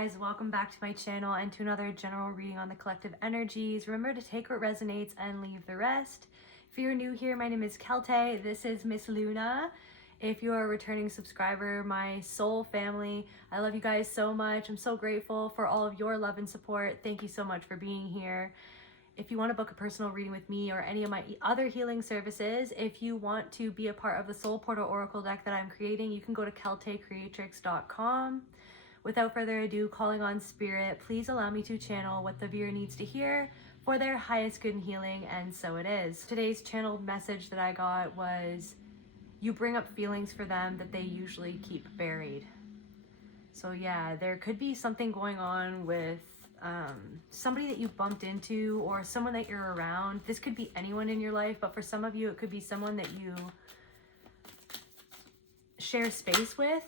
Guys, welcome back to my channel and to another general reading on the collective energies. Remember to take what resonates and leave the rest. If you're new here, my name is Celtae. This is Miss Luna. If you're a returning subscriber, my soul family, I love you guys so much. I'm so grateful for all of your love and support. Thank you so much for being here. If you want to book a personal reading with me or any of my other healing services, if you want to be a part of the Soul Portal Oracle deck that I'm creating, you can go to celtaecreatrix.com. Without further ado, calling on spirit, please allow me to channel what the viewer needs to hear for their highest good and healing, and so it is. Today's channeled message that I got was, you bring up feelings for them that they usually keep buried. So yeah, there could be something going on with somebody that you bumped into or someone that you're around. This could be anyone in your life, but for some of you, it could be someone that you share space with.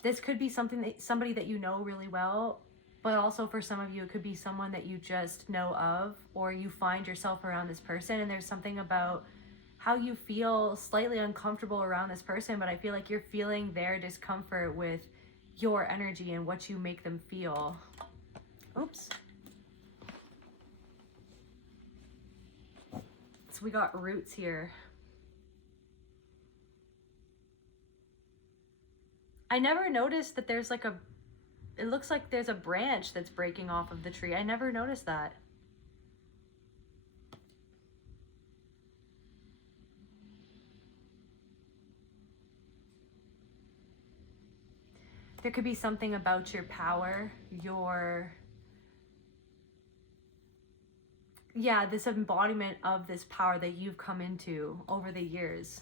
This could be somebody that you know really well, but also for some of you, it could be someone that you just know of, or you find yourself around this person and there's something about how you feel slightly uncomfortable around this person, but I feel like you're feeling their discomfort with your energy and what you make them feel. Oops. So we got roots here. I never noticed that there's like it looks like there's a branch that's breaking off of the tree. I never noticed that. There could be something about your power, this embodiment of this power that you've come into over the years.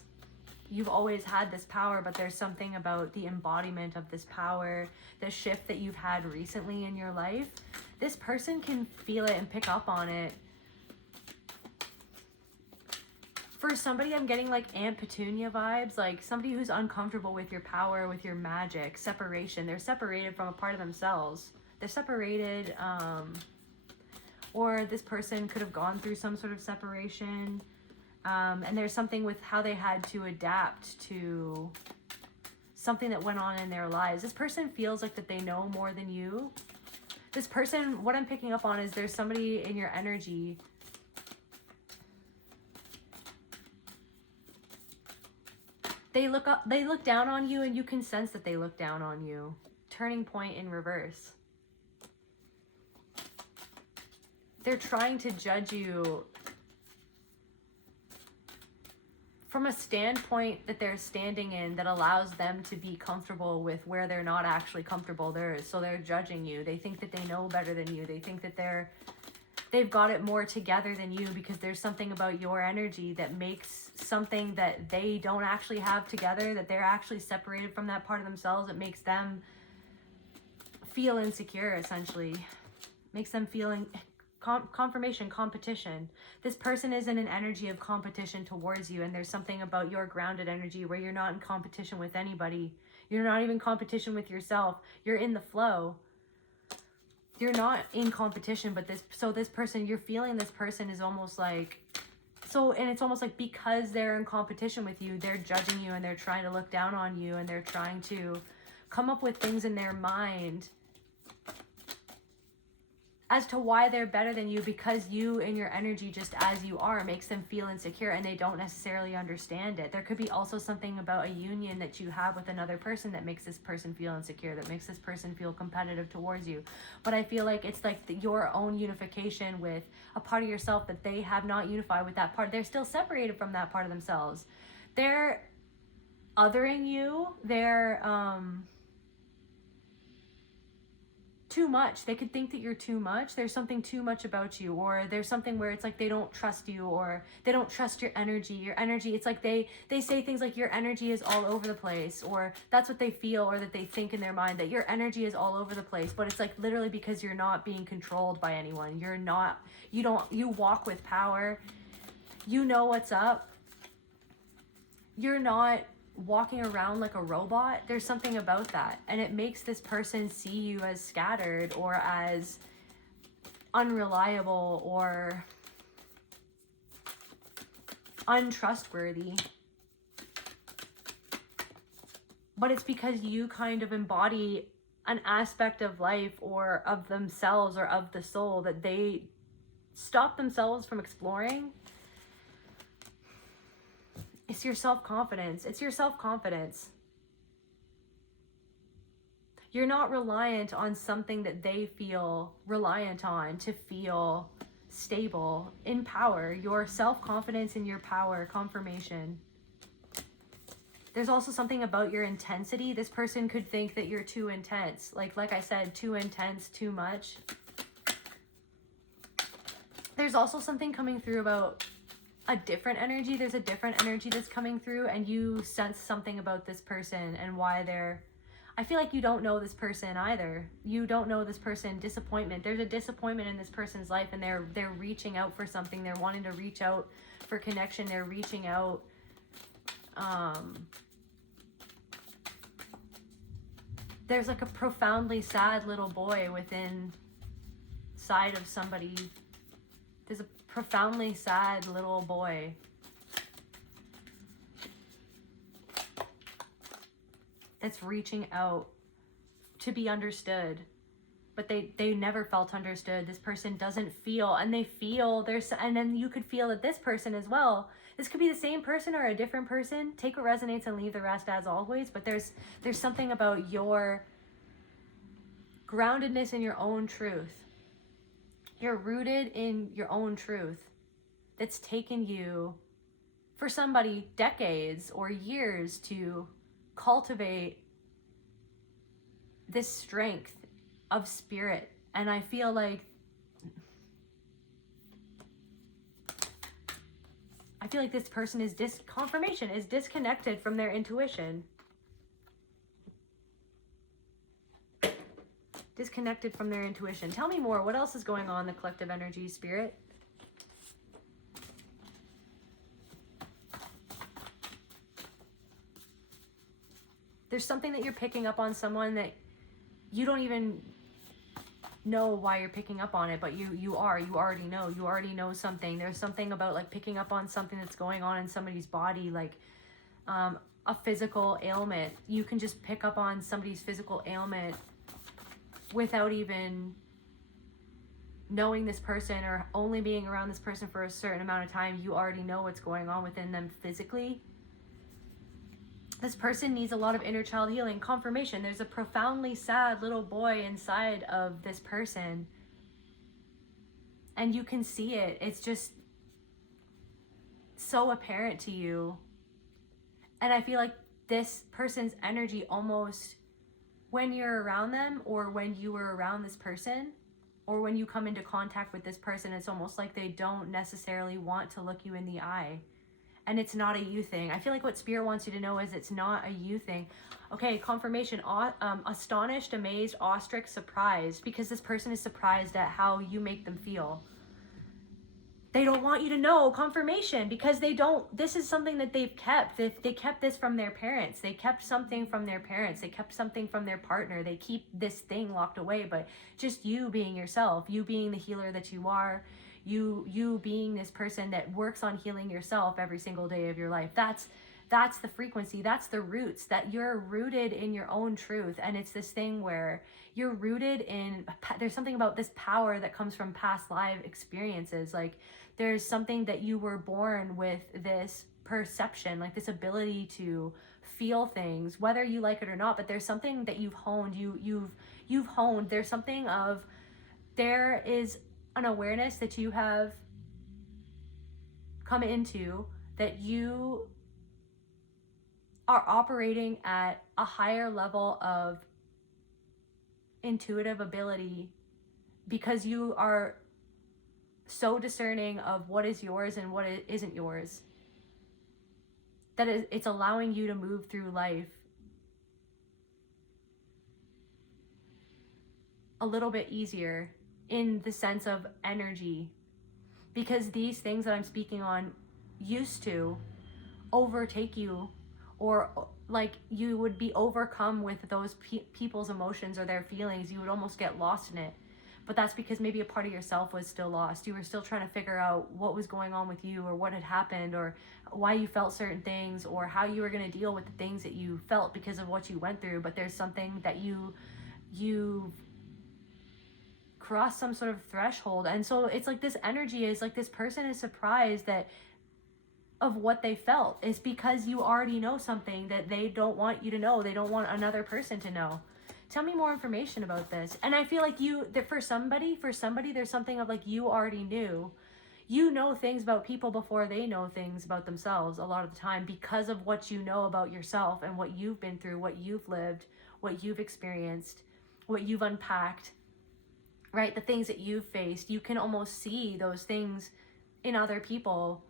You've always had this power, but there's something about the embodiment of this power, the shift that you've had recently in your life. This person can feel it and pick up on it. For somebody, I'm getting like Aunt Petunia vibes, like somebody who's uncomfortable with your power, with your magic, separation. They're separated from a part of themselves. They're separated, or this person could have gone through some sort of separation. And there's something with how they had to adapt to something that went on in their lives. This person feels like that they know more than you. This person, what I'm picking up on is there's somebody in your energy they look down on you, and you can sense that they look down on you. Turning point in reverse. They're trying to judge you from a standpoint that they're standing in that allows them to be comfortable with where they're not actually comfortable. So they're judging you. They think that they know better than you. They think that they've got it more together than you, because there's something about your energy that makes something that they don't actually have together, that they're actually separated from that part of themselves. It makes them feel insecure, essentially. Makes them feeling confirmation, competition. This person is in an energy of competition towards you, and there's something about your grounded energy where you're not in competition with anybody. You're not even in competition with yourself. You're in the flow. You're not in competition, but this person, you're feeling this person is almost like, and it's almost like because they're in competition with you, they're judging you and they're trying to look down on you, and they're trying to come up with things in their mind as to why they're better than you, because you and your energy just as you are makes them feel insecure, and they don't necessarily understand it. There could be also something about a union that you have with another person that makes this person feel insecure, that makes this person feel competitive towards you. But I feel like it's like your own unification with a part of yourself that they have not unified with that part. They're still separated from that part of themselves. They're othering you. They're too much. They could think that you're too much. There's something too much about you, or there's something where it's like they don't trust you, or they don't trust your energy. Your energy, it's like they say things like your energy is all over the place, or that's what they feel, or that they think in their mind that your energy is all over the place. But it's like literally because you're not being controlled by anyone. You walk with power. You know what's up. You're not walking around like a robot. There's something about that, and it makes this person see you as scattered or as unreliable or untrustworthy. but it's because you kind of embody an aspect of life or of themselves or of the soul that they stop themselves from exploring. It's your self-confidence. It's your self-confidence. You're not reliant on something that they feel reliant on to feel stable in power. Your self-confidence and your power, confirmation. There's also something about your intensity. This person could think that you're too intense. Like I said, too intense, too much. There's also something coming through about a different energy. There's a different energy that's coming through, and you sense something about this person and why they're... I feel like you don't know this person either. You don't know this person. Disappointment. There's a disappointment in this person's life, and they're reaching out for something. They're wanting to reach out for connection. They're reaching out. There's like a profoundly sad little boy within side of somebody. There's a profoundly sad little boy. That's reaching out to be understood, but they never felt understood. This person doesn't feel, and they feel there's, and then you could feel that this person as well. This could be the same person or a different person. Take what resonates and leave the rest as always. But there's something about your groundedness in your own truth. You're rooted in your own truth. That's taken you, for somebody, decades or years to cultivate this strength of spirit. And I feel like this person is confirmation is disconnected from their intuition. Disconnected from their intuition. Tell me more. What else is going on in the collective energy, spirit? There's something that you're picking up on someone that you don't even know why you're picking up on it, but you already know something. There's something about like picking up on something that's going on in somebody's body, like a physical ailment. You can just pick up on somebody's physical ailment without even knowing this person or only being around this person for a certain amount of time. You already know what's going on within them physically. This person needs a lot of inner child healing. Confirmation. There's a profoundly sad little boy inside of this person. And you can see it. It's just so apparent to you. And I feel like this person's energy almost, when you're around them or when you were around this person or when you come into contact with this person, it's almost like they don't necessarily want to look you in the eye. And it's not a you thing. I feel like what Spirit wants you to know is it's not a you thing. Okay, confirmation. Astonished, amazed, awestruck, surprised. Because this person is surprised at how you make them feel. They don't want you to know. Confirmation. Because they don't. This is something that they've kept. They kept this from their parents. They kept something from their parents. They kept something from their partner. They keep this thing locked away. But just you being yourself. You being the healer that you are. You being this person that works on healing yourself every single day of your life. That's the frequency. That's the roots, that you're rooted in your own truth. And it's this thing where you're rooted in, there's something about this power that comes from past life experiences. Like there's something that you were born with, this perception, like this ability to feel things, whether you like it or not. But there's something that you've honed. You've honed. There's something of, there is an awareness that you have come into, that you are operating at a higher level of intuitive ability because you are so discerning of what is yours and what isn't yours, that it's allowing you to move through life a little bit easier in the sense of energy, because these things that I'm speaking on used to overtake you, or like you would be overcome with those people's emotions or their feelings. You would almost get lost in it. But that's because maybe a part of yourself was still lost. You were still trying to figure out what was going on with you, or what had happened, or why you felt certain things, or how you were going to deal with the things that you felt because of what you went through. But there's something that you crossed some sort of threshold. And so it's like this energy is like this person is surprised that of what they felt is because you already know something that they don't want you to know. They don't want another person to know. Tell me more information about this. And I feel like that for somebody, there's something of like you already knew. You know things about people before they know things about themselves a lot of the time, because of what you know about yourself and what you've been through, what you've lived, what you've experienced, what you've unpacked, right? The things that you've faced. You can almost see those things in other people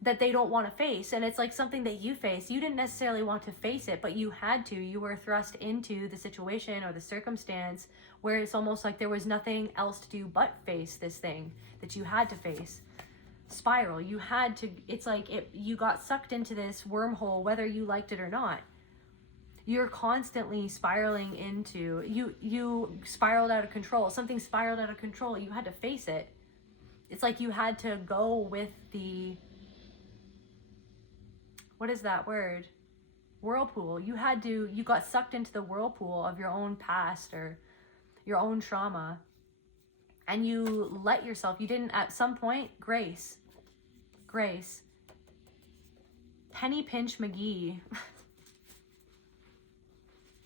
that they don't want to face. And it's like something that you face. You didn't necessarily want to face it, but you had to. You were thrust into the situation or the circumstance where it's almost like there was nothing else to do but face this thing that you had to face. Spiral. You had to, it's like you got sucked into this wormhole, whether you liked it or not. You're constantly spiraling into, you spiraled out of control. Something spiraled out of control. You had to face it. It's like you had to go with the, what is that word? Whirlpool. You got sucked into the whirlpool of your own past or your own trauma. And you let yourself, you didn't, at some point, grace. Penny Pinch McGee.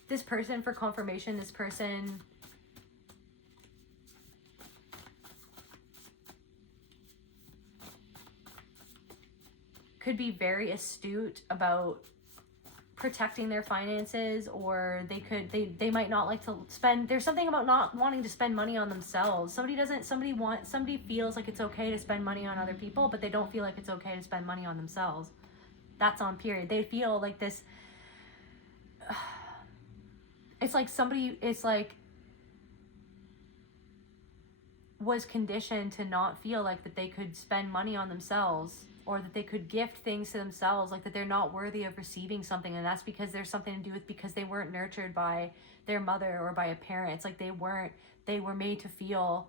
This person, for confirmation, this person could be very astute about protecting their finances, or they might not like to spend. There's something about not wanting to spend money on themselves. Somebody feels like it's okay to spend money on other people, but they don't feel like it's okay to spend money on themselves. That's on period. They feel like this, it's like was conditioned to not feel like that they could spend money on themselves, or that they could gift things to themselves, like that they're not worthy of receiving something. And that's because there's something to do with because they weren't nurtured by their mother or by a parent. It's like they were made to feel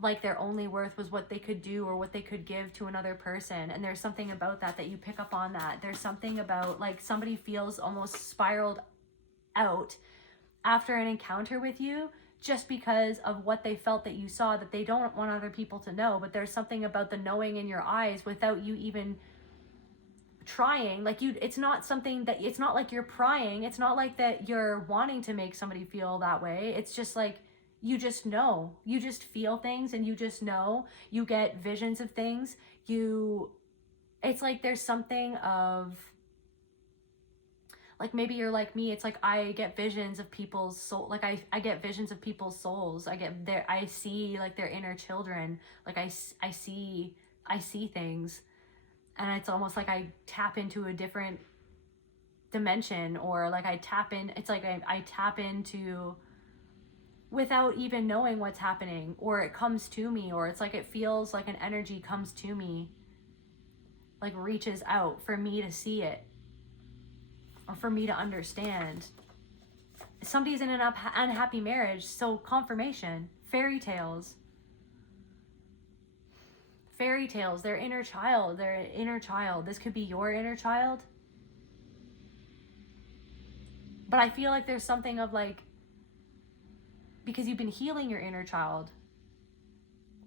like their only worth was what they could do or what they could give to another person. And there's something about that you pick up on that. There's something about like somebody feels almost spiraled out after an encounter with you, just because of what they felt that you saw that they don't want other people to know. But there's something about the knowing in your eyes without you even trying. Like it's not like you're prying. It's not like that you're wanting to make somebody feel that way. It's just like, you just know. You just feel things, and you just know. You get visions of things. It's like there's something of, like maybe you're like me. It's like I get visions of people's soul. Like I get visions of people's souls. I see like their inner children. Like I see things, and it's almost like I tap into a different dimension, or like I tap into without even knowing what's happening, or it comes to me, or it's like it feels like an energy comes to me, like reaches out for me to see it. Or for me to understand. Somebody's in an unhappy marriage, so confirmation. Fairy tales, their inner child. This could be your inner child. But I feel like there's something of like, because you've been healing your inner child,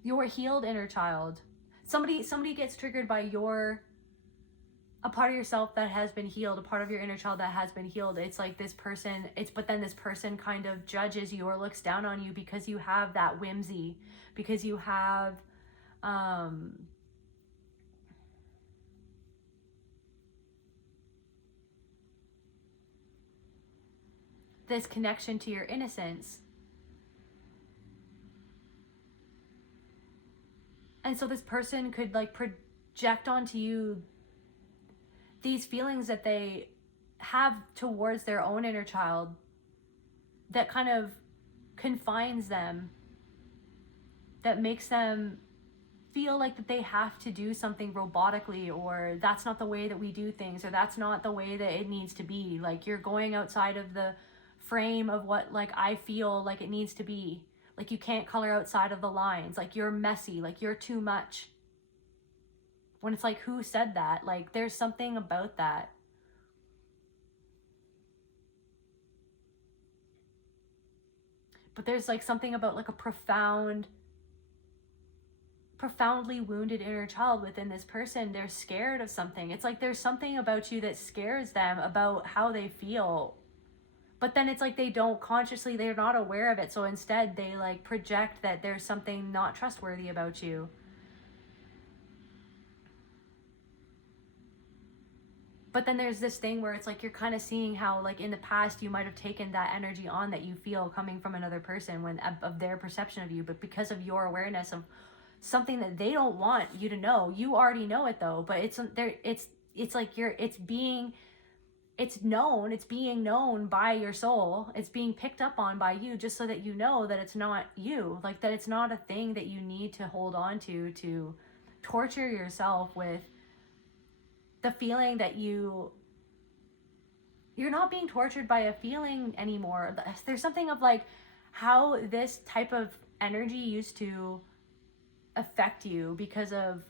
your healed inner child. Somebody gets triggered by a part of yourself that has been healed, a part of your inner child that has been healed. It's like this person, but then this person kind of judges you or looks down on you because you have that whimsy, because you have, this connection to your innocence. And so this person could like project onto you these feelings that they have towards their own inner child that kind of confines them, that makes them feel like that they have to do something robotically, or that's not the way that we do things, or that's not the way that it needs to be. Like you're going outside of the frame of what like I feel like it needs to be. Like you can't color outside of the lines. Like you're messy. Like you're too much. When it's like, who said that? Like there's something about that. But there's like something about like a profoundly wounded inner child within this person. They're scared of something. It's like there's something about you that scares them about how they feel. But then it's like they don't consciously, they're not aware of it. So instead they like project that there's something not trustworthy about you. But then there's this thing where it's like you're kind of seeing how like in the past you might have taken that energy on that you feel coming from another person when of their perception of you, but because of your awareness of something that they don't want you to know, you already know it though. But it's there. It's like it's being known by your soul. It's being picked up on by you, just so that you know that it's not you. Like that it's not a thing that you need to hold on to torture yourself with. The feeling that you're not being tortured by a feeling anymore. There's something of like how this type of energy used to affect you because of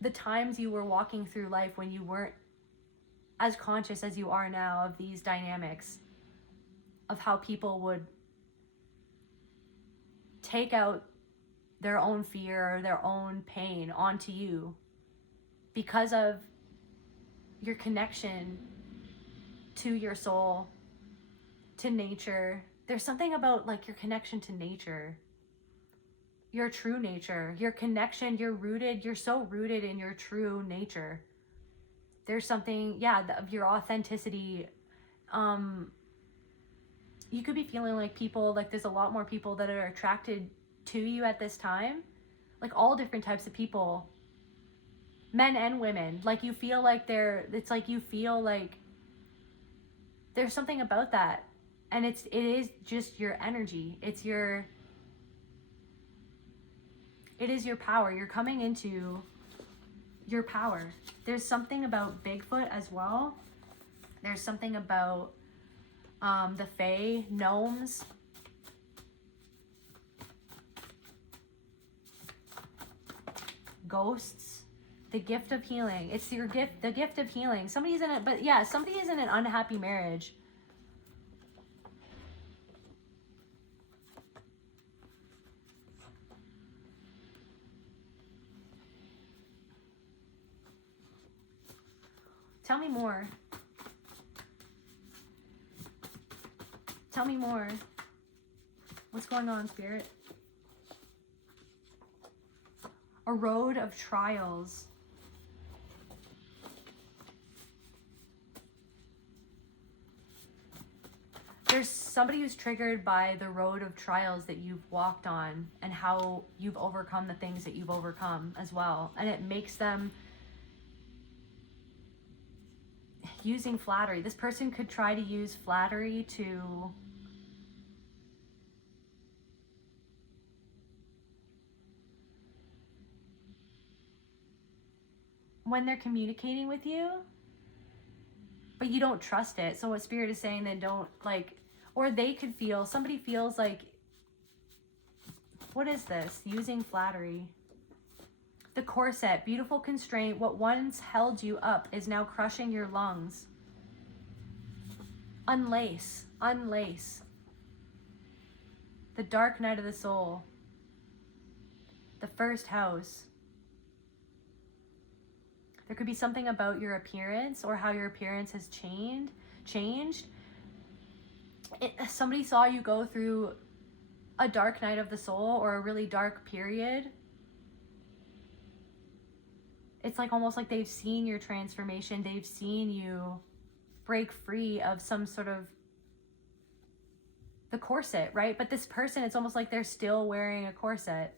the times you were walking through life when you weren't as conscious as you are now of these dynamics of how people would take out their own fear or their own pain onto you. Because of your connection to your soul, to nature. There's something about like your connection to nature, your true nature, your connection, you're so rooted in your true nature. There's something, of your authenticity. You could be feeling like people, like there's a lot more people that are attracted to you at this time, like all different types of people. Men and women, like you feel like it's like you feel like there's something about that, and it is just your energy. It is your power. You're coming into your power. There's something about Bigfoot as well. There's something about the Fae, gnomes. Ghosts. The gift of healing. It's your gift, the gift of healing. Somebody is in an unhappy marriage. Tell me more. Tell me more. What's going on, Spirit? A road of trials. There's somebody who's triggered by the road of trials that you've walked on and how you've overcome the things that you've overcome as well. And it makes them using flattery. This person could try to use flattery to when they're communicating with you, but you don't trust it. So what Spirit is saying, then don't like, or they could feel, somebody feels like, what is this? Using flattery. The corset, beautiful constraint. What once held you up is now crushing your lungs. Unlace, unlace. The dark night of the soul. The first house. There could be something about your appearance or how your appearance has changed. Somebody saw you go through a dark night of the soul or a really dark period. It's like almost like they've seen your transformation. They've seen you break free of some sort of the corset, right? But this person, it's almost like they're still wearing a corset.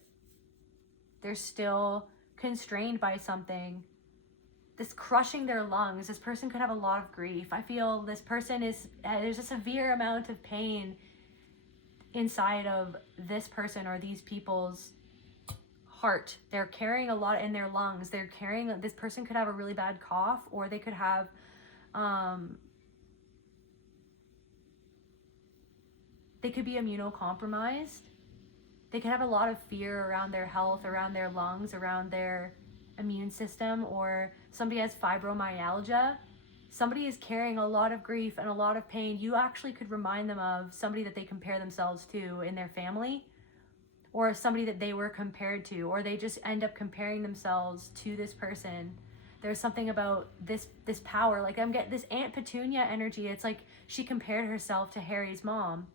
They're still constrained by something. This crushing their lungs. This person could have a lot of grief. I feel this person there's a severe amount of pain inside of this person or these people's heart. They're carrying a lot in their lungs. This person could have a really bad cough, or they could have They could be immunocompromised. They could have a lot of fear around their health, around their lungs, around their immune system, or somebody has fibromyalgia. Somebody is carrying a lot of grief and a lot of pain. You actually could remind them of somebody that they compare themselves to in their family, or somebody that they were compared to, or they just end up comparing themselves to this person. There's something about this power. Like, I'm getting this Aunt Petunia energy. It's like she compared herself to Harry's mom.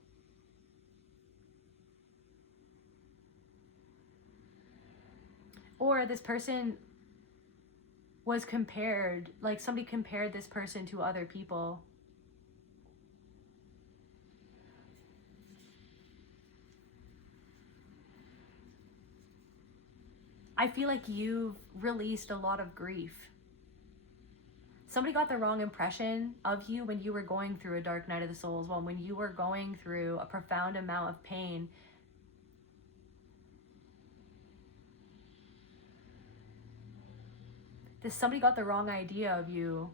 Or this person was compared, like somebody compared this person to other people. I feel like you've released a lot of grief. Somebody got the wrong impression of you when you were going through a dark night of the soul as well, when you were going through a profound amount of pain. Somebody got the wrong idea of you,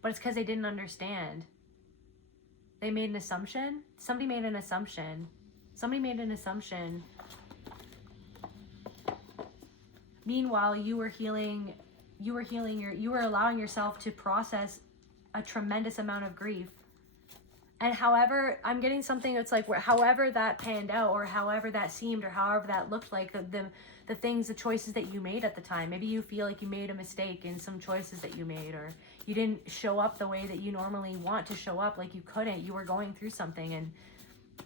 but it's because they didn't understand. They made an assumption. Somebody made an assumption. Somebody made an assumption. Meanwhile, you were allowing yourself to process a tremendous amount of grief. And however, I'm getting something that's like, however that panned out, or however that seemed, or however that looked like, the choices that you made at the time. Maybe you feel like you made a mistake in some choices that you made, or you didn't show up the way that you normally want to show up, like you couldn't, you were going through something. And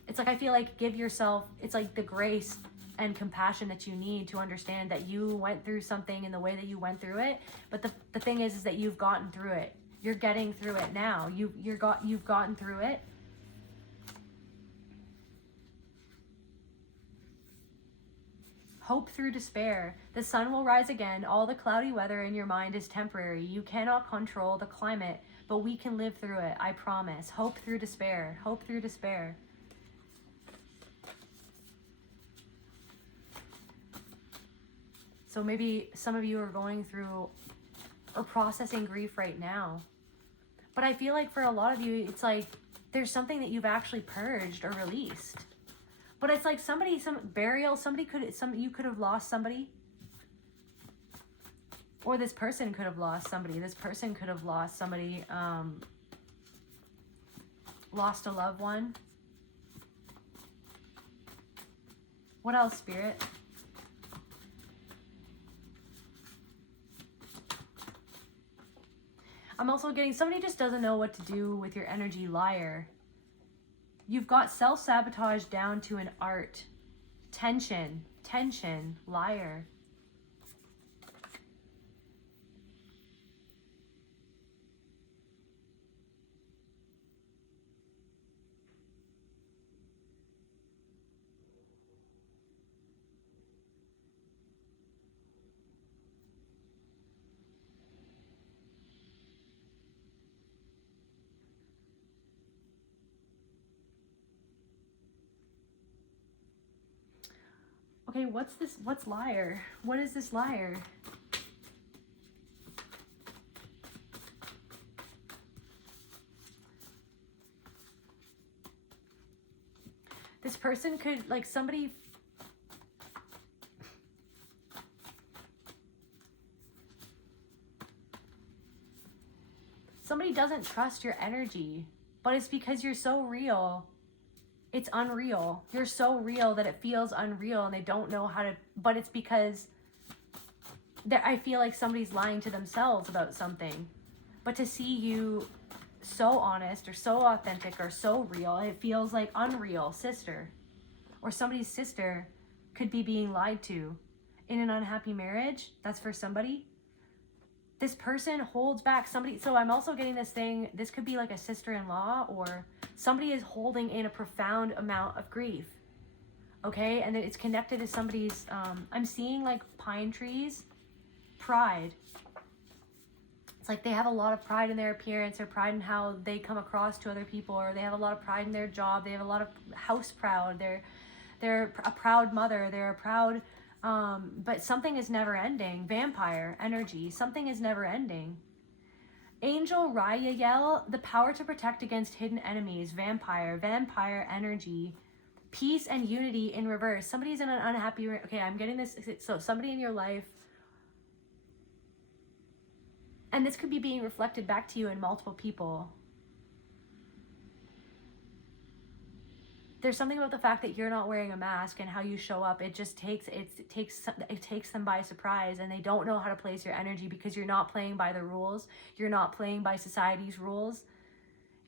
it's like, I feel like give yourself, it's like the grace and compassion that you need to understand that you went through something in the way that you went through it. But the thing is that you've gotten through it. You're getting through it now. You've gotten through it. Hope through despair. The sun will rise again. All the cloudy weather in your mind is temporary. You cannot control the climate, but we can live through it. I promise. Hope through despair. Hope through despair. So maybe some of you are going through or processing grief right now. But I feel like for a lot of you, it's like there's something that you've actually purged or released. But it's like some burial, you could have lost somebody. Or this person could have lost somebody. This person could have lost somebody, lost a loved one. What else, Spirit? I'm also getting, somebody just doesn't know what to do with your energy, liar. You've got self-sabotage down to an art. Tension, liar. Okay, what's this? What's liar? What is this liar? This person could, like, somebody doesn't trust your energy, but it's because you're so real. It's unreal. You're so real that it feels unreal, and they don't know how to, but it's because I feel like somebody's lying to themselves about something. But to see you so honest or so authentic or so real, it feels like unreal. Sister, or somebody's sister could be being lied to in an unhappy marriage. That's for somebody. This person holds back somebody. So I'm also getting this thing. This could be like a sister-in-law, or somebody is holding in a profound amount of grief. Okay. And then it's connected to somebody's, I'm seeing like pine trees, pride. It's like they have a lot of pride in their appearance, or pride in how they come across to other people, or they have a lot of pride in their job. They have a lot of house proud. They're a proud mother. They're a proud, but something is never ending. Vampire energy. Something is never ending. Angel Rayael, the power to protect against hidden enemies. Vampire energy. peace and unity in reverse. Somebody's in an unhappy, okay, I'm getting this. So somebody in your life, and this could be being reflected back to you in multiple people. There's something about the fact that you're not wearing a mask and how you show up. It just takes them by surprise, and they don't know how to place your energy because you're not playing by the rules. You're not playing by society's rules.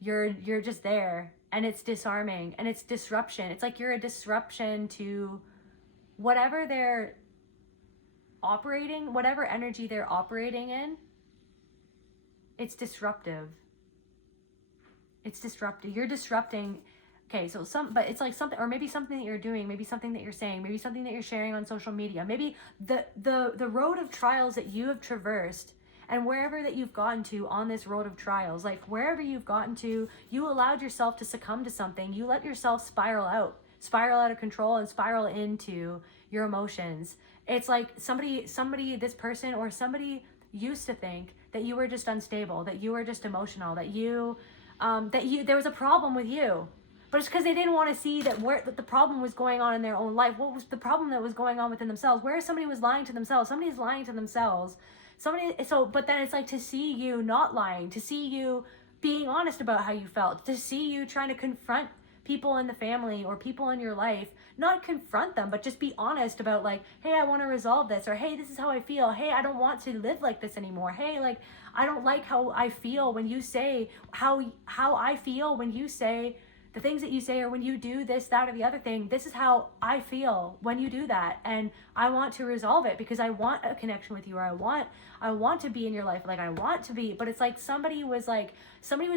You're just there, and it's disarming, and it's disruption. It's like you're a disruption to whatever they're operating, whatever energy they're operating in. It's disruptive. It's disruptive. You're disrupting. Okay, so but it's like something, or maybe something that you're doing, maybe something that you're saying, maybe something that you're sharing on social media, maybe the road of trials that you have traversed, and wherever that you've gotten to on this road of trials, like wherever you've gotten to, you allowed yourself to succumb to something. You let yourself spiral out of control and spiral into your emotions. It's like somebody, this person or somebody used to think that you were just unstable, that you were just emotional, that there was a problem with you. But it's because they didn't want to see that the problem was going on in their own life. What was the problem that was going on within themselves? Where somebody was lying to themselves. Somebody's lying to themselves. But then it's like to see you not lying, to see you being honest about how you felt, to see you trying to confront people in the family or people in your life, not confront them, but just be honest about like, hey, I want to resolve this, or hey, this is how I feel. Hey, I don't want to live like this anymore. Hey, like, I don't like how I feel when you say how I feel when you say the things that you say, or when you do this, that, or the other thing. This is how I feel when you do that, and I want to resolve it because I want a connection with you, or I want to be in your life, like I want to be. But it's like somebody was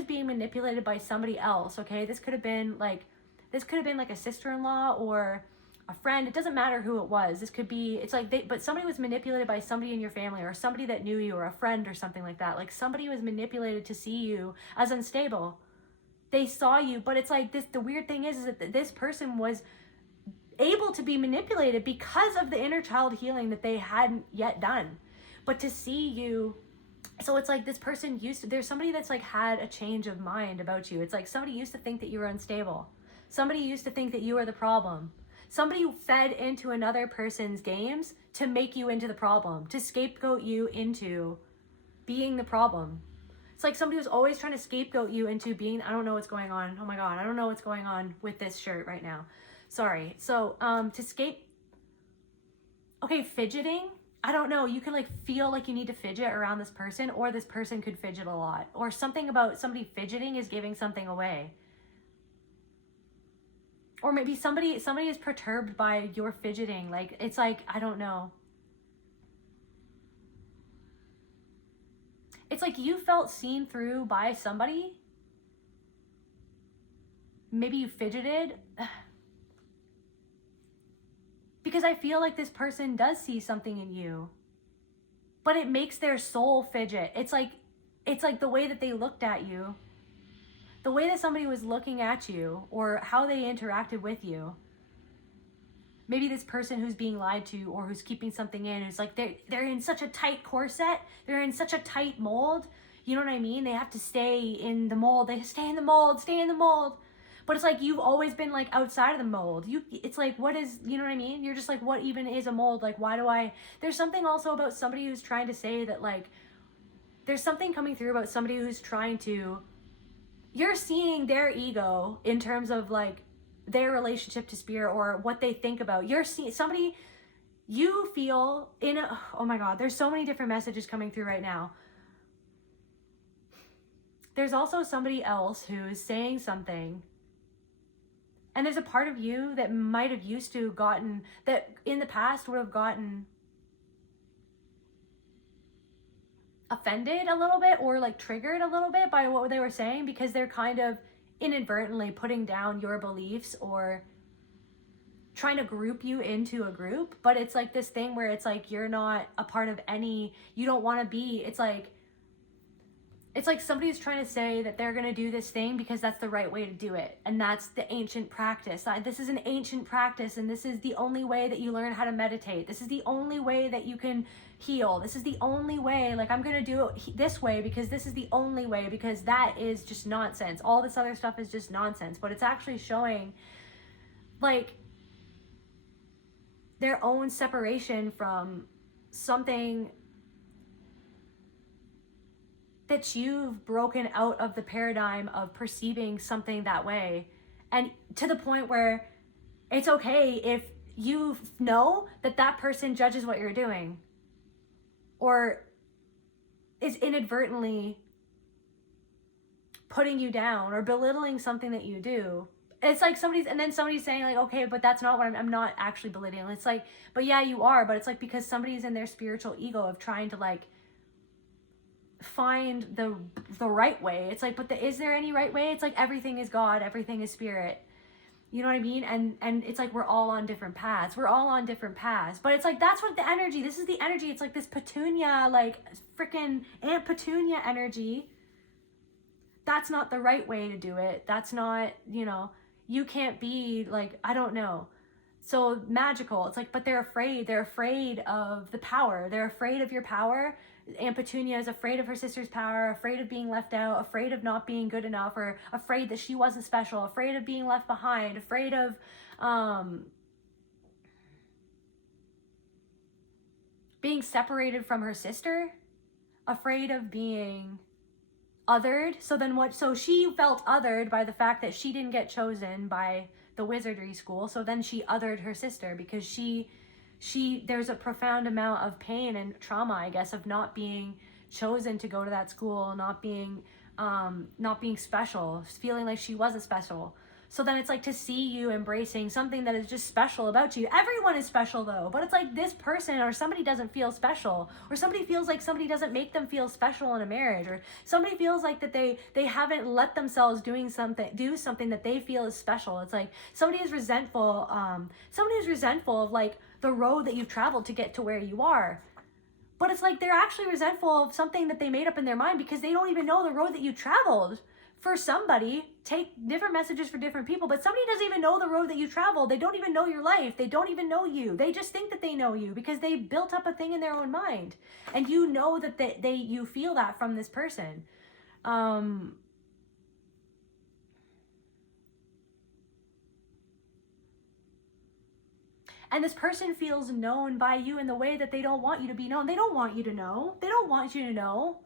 being manipulated by somebody else. Okay, this could have been like a sister-in-law or a friend. It doesn't matter who it was. This could be, it's like but somebody was manipulated by somebody in your family, or somebody that knew you, or a friend, or something like that. Like somebody was manipulated to see you as unstable. They saw you, but it's like this. The weird thing is that this person was able to be manipulated because of the inner child healing that they hadn't yet done. But to see you, so it's like this person there's somebody that's like had a change of mind about you. It's like somebody used to think that you were unstable. Somebody used to think that you were the problem. Somebody fed into another person's games to make you into the problem, to scapegoat you into being the problem. It's like somebody was always trying to scapegoat you into being, I don't know what's going on. Oh my God, I don't know what's going on with this shirt right now. Sorry. So, fidgeting. I don't know. You can like feel like you need to fidget around this person, or this person could fidget a lot, or something about somebody fidgeting is giving something away. Or maybe somebody is perturbed by your fidgeting. Like, it's like, I don't know. It's like you felt seen through by somebody. Maybe you fidgeted. Because I feel like this person does see something in you. But it makes their soul fidget. It's like the way that they looked at you. The way that somebody was looking at you, or how they interacted with you. Maybe this person who's being lied to, or who's keeping something in, is like they're in such a tight corset, they're in such a tight mold. You know what I mean? They have to stay in the mold. They stay in the mold. But it's like you've always been like outside of the mold. It's like, what is, you know what I mean? You're just like, what even is a mold? Like, there's something also about somebody who's trying to say that like, there's something coming through about somebody who's trying to, you're seeing their ego in terms of like, their relationship to spirit, or what they think about. You're seeing somebody, you feel oh my God, there's so many different messages coming through right now. There's also somebody else who is saying something, and there's a part of you that might have used to gotten, that in the past would have gotten offended a little bit, or like triggered a little bit by what they were saying, because they're kind of inadvertently putting down your beliefs, or trying to group you into a group. But it's like this thing where it's like you're not a part of any, you don't want to be. It's like somebody's trying to say that they're going to do this thing because that's the right way to do it, and that's the ancient practice. This is an ancient practice, and this is the only way that you learn how to meditate. This is the only way that you can heal. This is the only way. Like, I'm going to do it this way because this is the only way, because that is just nonsense. All this other stuff is just nonsense. But it's actually showing like their own separation from something that you've broken out of the paradigm of perceiving something that way, and to the point where it's okay if you know that that person judges what you're doing or is inadvertently putting you down or belittling something that you do. It's like somebody's saying like, okay, but that's not what I'm not actually belittling. It's like, but yeah, you are, but it's like because somebody's in their spiritual ego of trying to like find the right way. It's like, but is there any right way? It's like everything is God, everything is spirit. You know what I mean? And it's like we're all on different paths. We're all on different paths. But it's like that's what the energy, this is the energy. It's like this petunia, like freaking Aunt Petunia energy. That's not the right way to do it. That's not, you know, you can't be like, I don't know. So magical. It's like, but they're afraid. They're afraid of the power. They're afraid of your power. Aunt Petunia is afraid of her sister's power, afraid of being left out, afraid of not being good enough, or afraid that she wasn't special, afraid of being left behind, afraid of being separated from her sister, afraid of being othered. So then what? So she felt othered by the fact that she didn't get chosen by the wizardry school. So then she othered her sister because she there's a profound amount of pain and trauma, I guess, of not being chosen to go to that school, not being special, feeling like she wasn't special. So then it's like to see you embracing something that is just special about you. Everyone is special though, but it's like this person or somebody doesn't feel special, or somebody feels like somebody doesn't make them feel special in a marriage, or somebody feels like that they haven't let themselves do something that they feel is special. It's like somebody is resentful of like the road that you've traveled to get to where you are. But it's like they're actually resentful of something that they made up in their mind because they don't even know the road that you traveled. For somebody, take different messages for different people, but somebody doesn't even know the road that you traveled. They don't even know your life. They don't even know you. They just think that they know you because they built up a thing in their own mind. And you know that you feel that from this person. And this person feels known by you in the way that they don't want you to be known. They don't want you to know. They don't want you to know.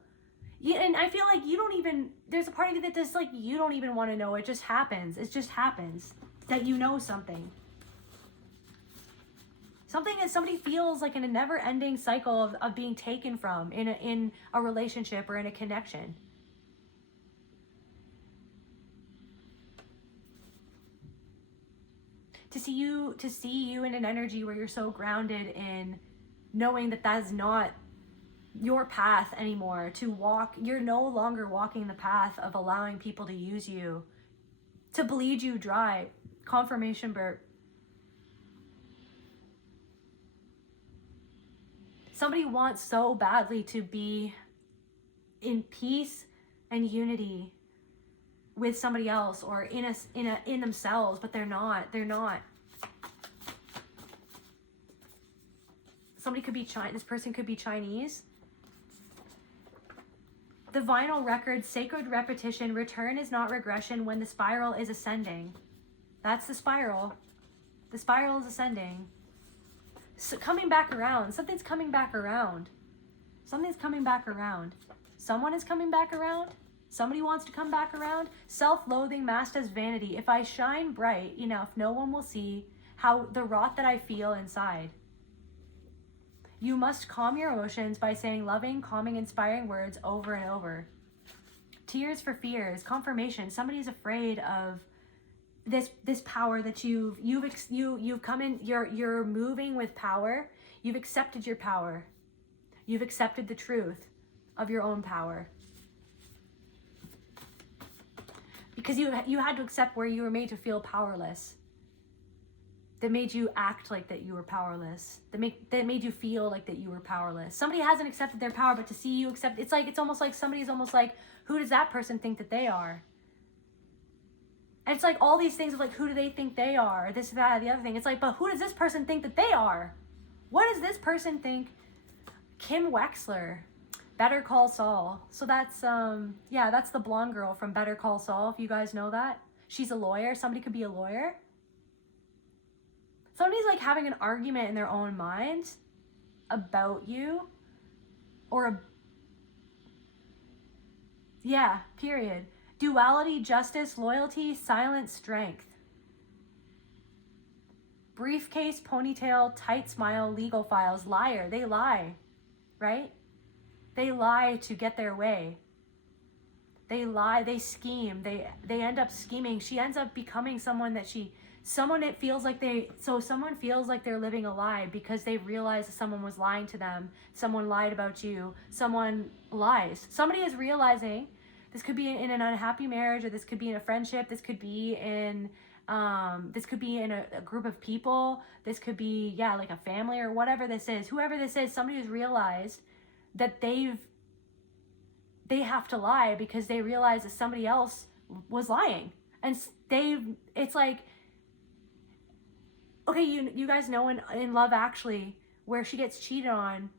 And I feel like you don't even, there's a part of you that just like, you don't even want to know. It just happens. It just happens that you know something. Something that somebody feels like in a never ending cycle of being taken from in a relationship or in a connection. To see you in an energy where you're so grounded in knowing that that is not your path anymore, to walk, you're no longer walking the path of allowing people to use you, to bleed you dry. Confirmation burp. Somebody wants so badly to be in peace and unity with somebody else or in themselves, but they're not. Somebody could be this person could be Chinese. The vinyl record, sacred repetition, return is not regression when the spiral is ascending. That's the spiral. The spiral is ascending. So coming back around. Something's coming back around. Something's coming back around. Someone is coming back around. Somebody wants to come back around. Self-loathing masked as vanity. If I shine bright enough, no one will see how the rot that I feel inside. You must calm your emotions by saying loving, calming, inspiring words over and over. Tears for fears, confirmation. Somebody's afraid of this power that you've come in. You're moving with power. You've accepted your power. You've accepted the truth of your own power. Because you had to accept where you were made to feel powerless. That made you act like that you were powerless. That made you feel like that you were powerless. Somebody hasn't accepted their power, but to see you accept, it's almost like somebody's almost like, who does that person think that they are? And it's like all these things of like, who do they think they are? This, that, the other thing. It's like, but who does this person think that they are? What does this person think? Kim Wexler, Better Call Saul. So that's, that's the blonde girl from Better Call Saul, if you guys know that. She's a lawyer. Somebody could be a lawyer. Somebody's like having an argument in their own mind about you, or yeah, period. Duality, justice, loyalty, silence, strength. Briefcase, ponytail, tight smile, legal files, liar. They lie, right? They lie to get their way. They lie, they scheme, they end up scheming. She ends up becoming someone feels like they're living a lie because they realize that someone was lying to them. Someone lied about you. Someone lies. Somebody is realizing, this could be in an unhappy marriage, or this could be in a friendship, this could be in a group of people, this could be, like a family or whatever this is. Whoever this is, somebody has realized that they have to lie because they realize that somebody else was lying. And it's like, okay, you guys know in Love Actually, where she gets cheated on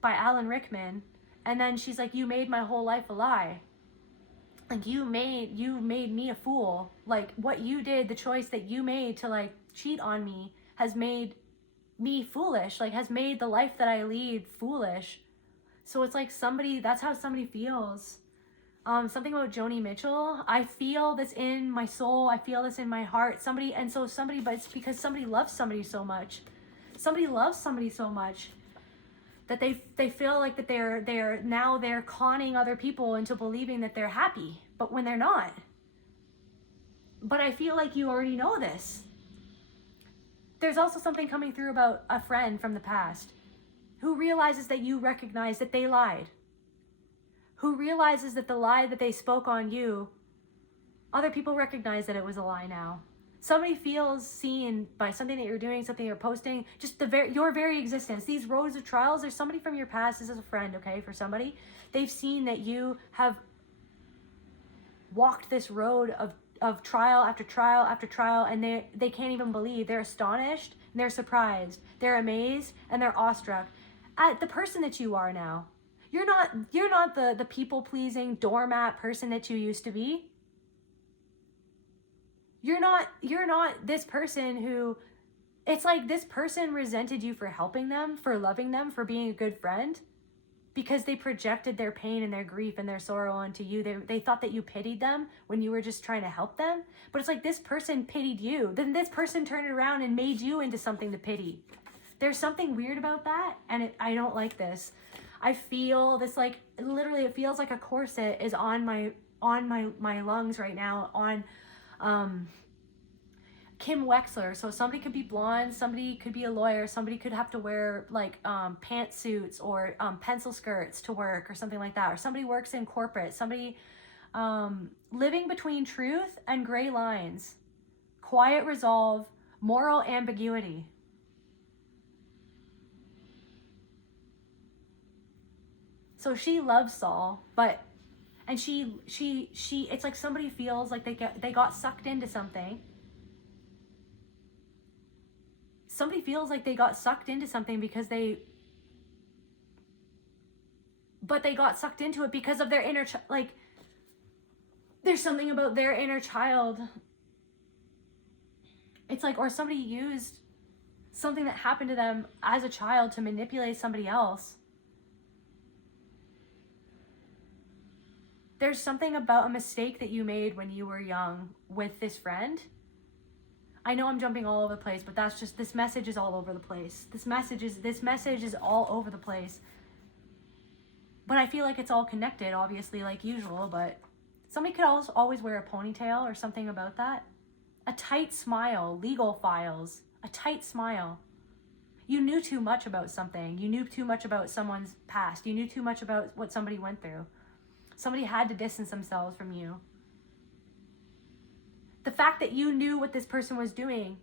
by Alan Rickman, and then she's like, you made my whole life a lie. Like, you made me a fool. Like, what you did, the choice that you made to like cheat on me has made me foolish, like has made the life that I lead foolish. So it's like that's how somebody feels. Something about Joni Mitchell. I feel this in my soul. I feel this in my heart. But it's because somebody loves somebody so much. Somebody loves somebody so much that they feel like that they're conning other people into believing that they're happy, but when they're not. But I feel like you already know this. There's also something coming through about a friend from the past who realizes that you recognize that they lied. Who realizes that the lie that they spoke on you, other people recognize that it was a lie now. Somebody feels seen by something that you're doing, something you're posting, just your very existence. These roads of trials, there's somebody from your past, this is a friend, okay, for somebody. They've seen that you have walked this road of trial after trial after trial, and they can't even believe. They're astonished, and they're surprised, they're amazed, and they're awestruck at the person that you are now. You're not the people-pleasing doormat person that you used to be. You're not this person who, it's like this person resented you for helping them, for loving them, for being a good friend, because they projected their pain and their grief and their sorrow onto you. They thought that you pitied them when you were just trying to help them. But it's like this person pitied you. Then this person turned it around and made you into something to pity. There's something weird about that, and I don't like this. I feel this, like, literally it feels like a corset is on my lungs right now, on Kim Wexler. So somebody could be blonde, somebody could be a lawyer, somebody could have to wear like pantsuits or pencil skirts to work or something like that, or somebody works in corporate, somebody living between truth and gray lines, quiet resolve, moral ambiguity. So she loves Saul, and she it's like somebody feels like they got sucked into something. Somebody feels like they got sucked into something but they got sucked into it because of their inner like there's something about their inner child. It's like, or somebody used something that happened to them as a child to manipulate somebody else. There's something about a mistake that you made when you were young with this friend. I know I'm jumping all over the place, but that's just, this message is all over the place. This message is all over the place. But I feel like it's all connected, obviously, like usual, but somebody could always wear a ponytail or something about that. A tight smile, legal files, a tight smile. You knew too much about something. You knew too much about someone's past. You knew too much about what somebody went through. Somebody had to distance themselves from you. The fact that you knew what this person was doing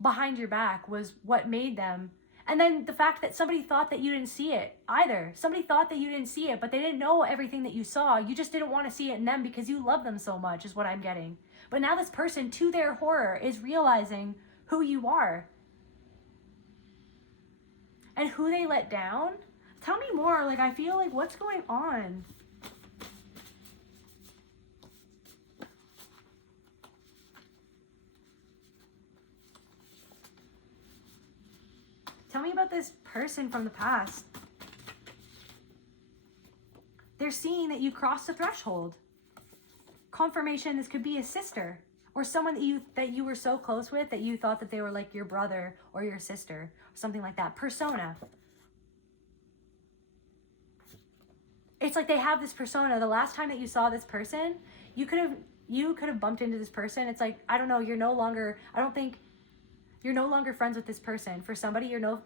behind your back was what made them. And then the fact that somebody thought that you didn't see it either. Somebody thought that you didn't see it, but they didn't know everything that you saw. You just didn't want to see it in them because you love them so much, is what I'm getting. But now this person, to their horror, is realizing who you are. And who they let down? Tell me more. Like, I feel like, what's going on? me about this person from the past. They're seeing that you crossed the threshold. Confirmation, this could be a sister or someone that you were so close with that you thought that they were like your brother or your sister, or something like that. Persona. It's like they have this persona. The last time that you saw this person, you could have bumped into this person. It's like, I don't know, I don't think you're no longer friends with this person. For somebody, you're no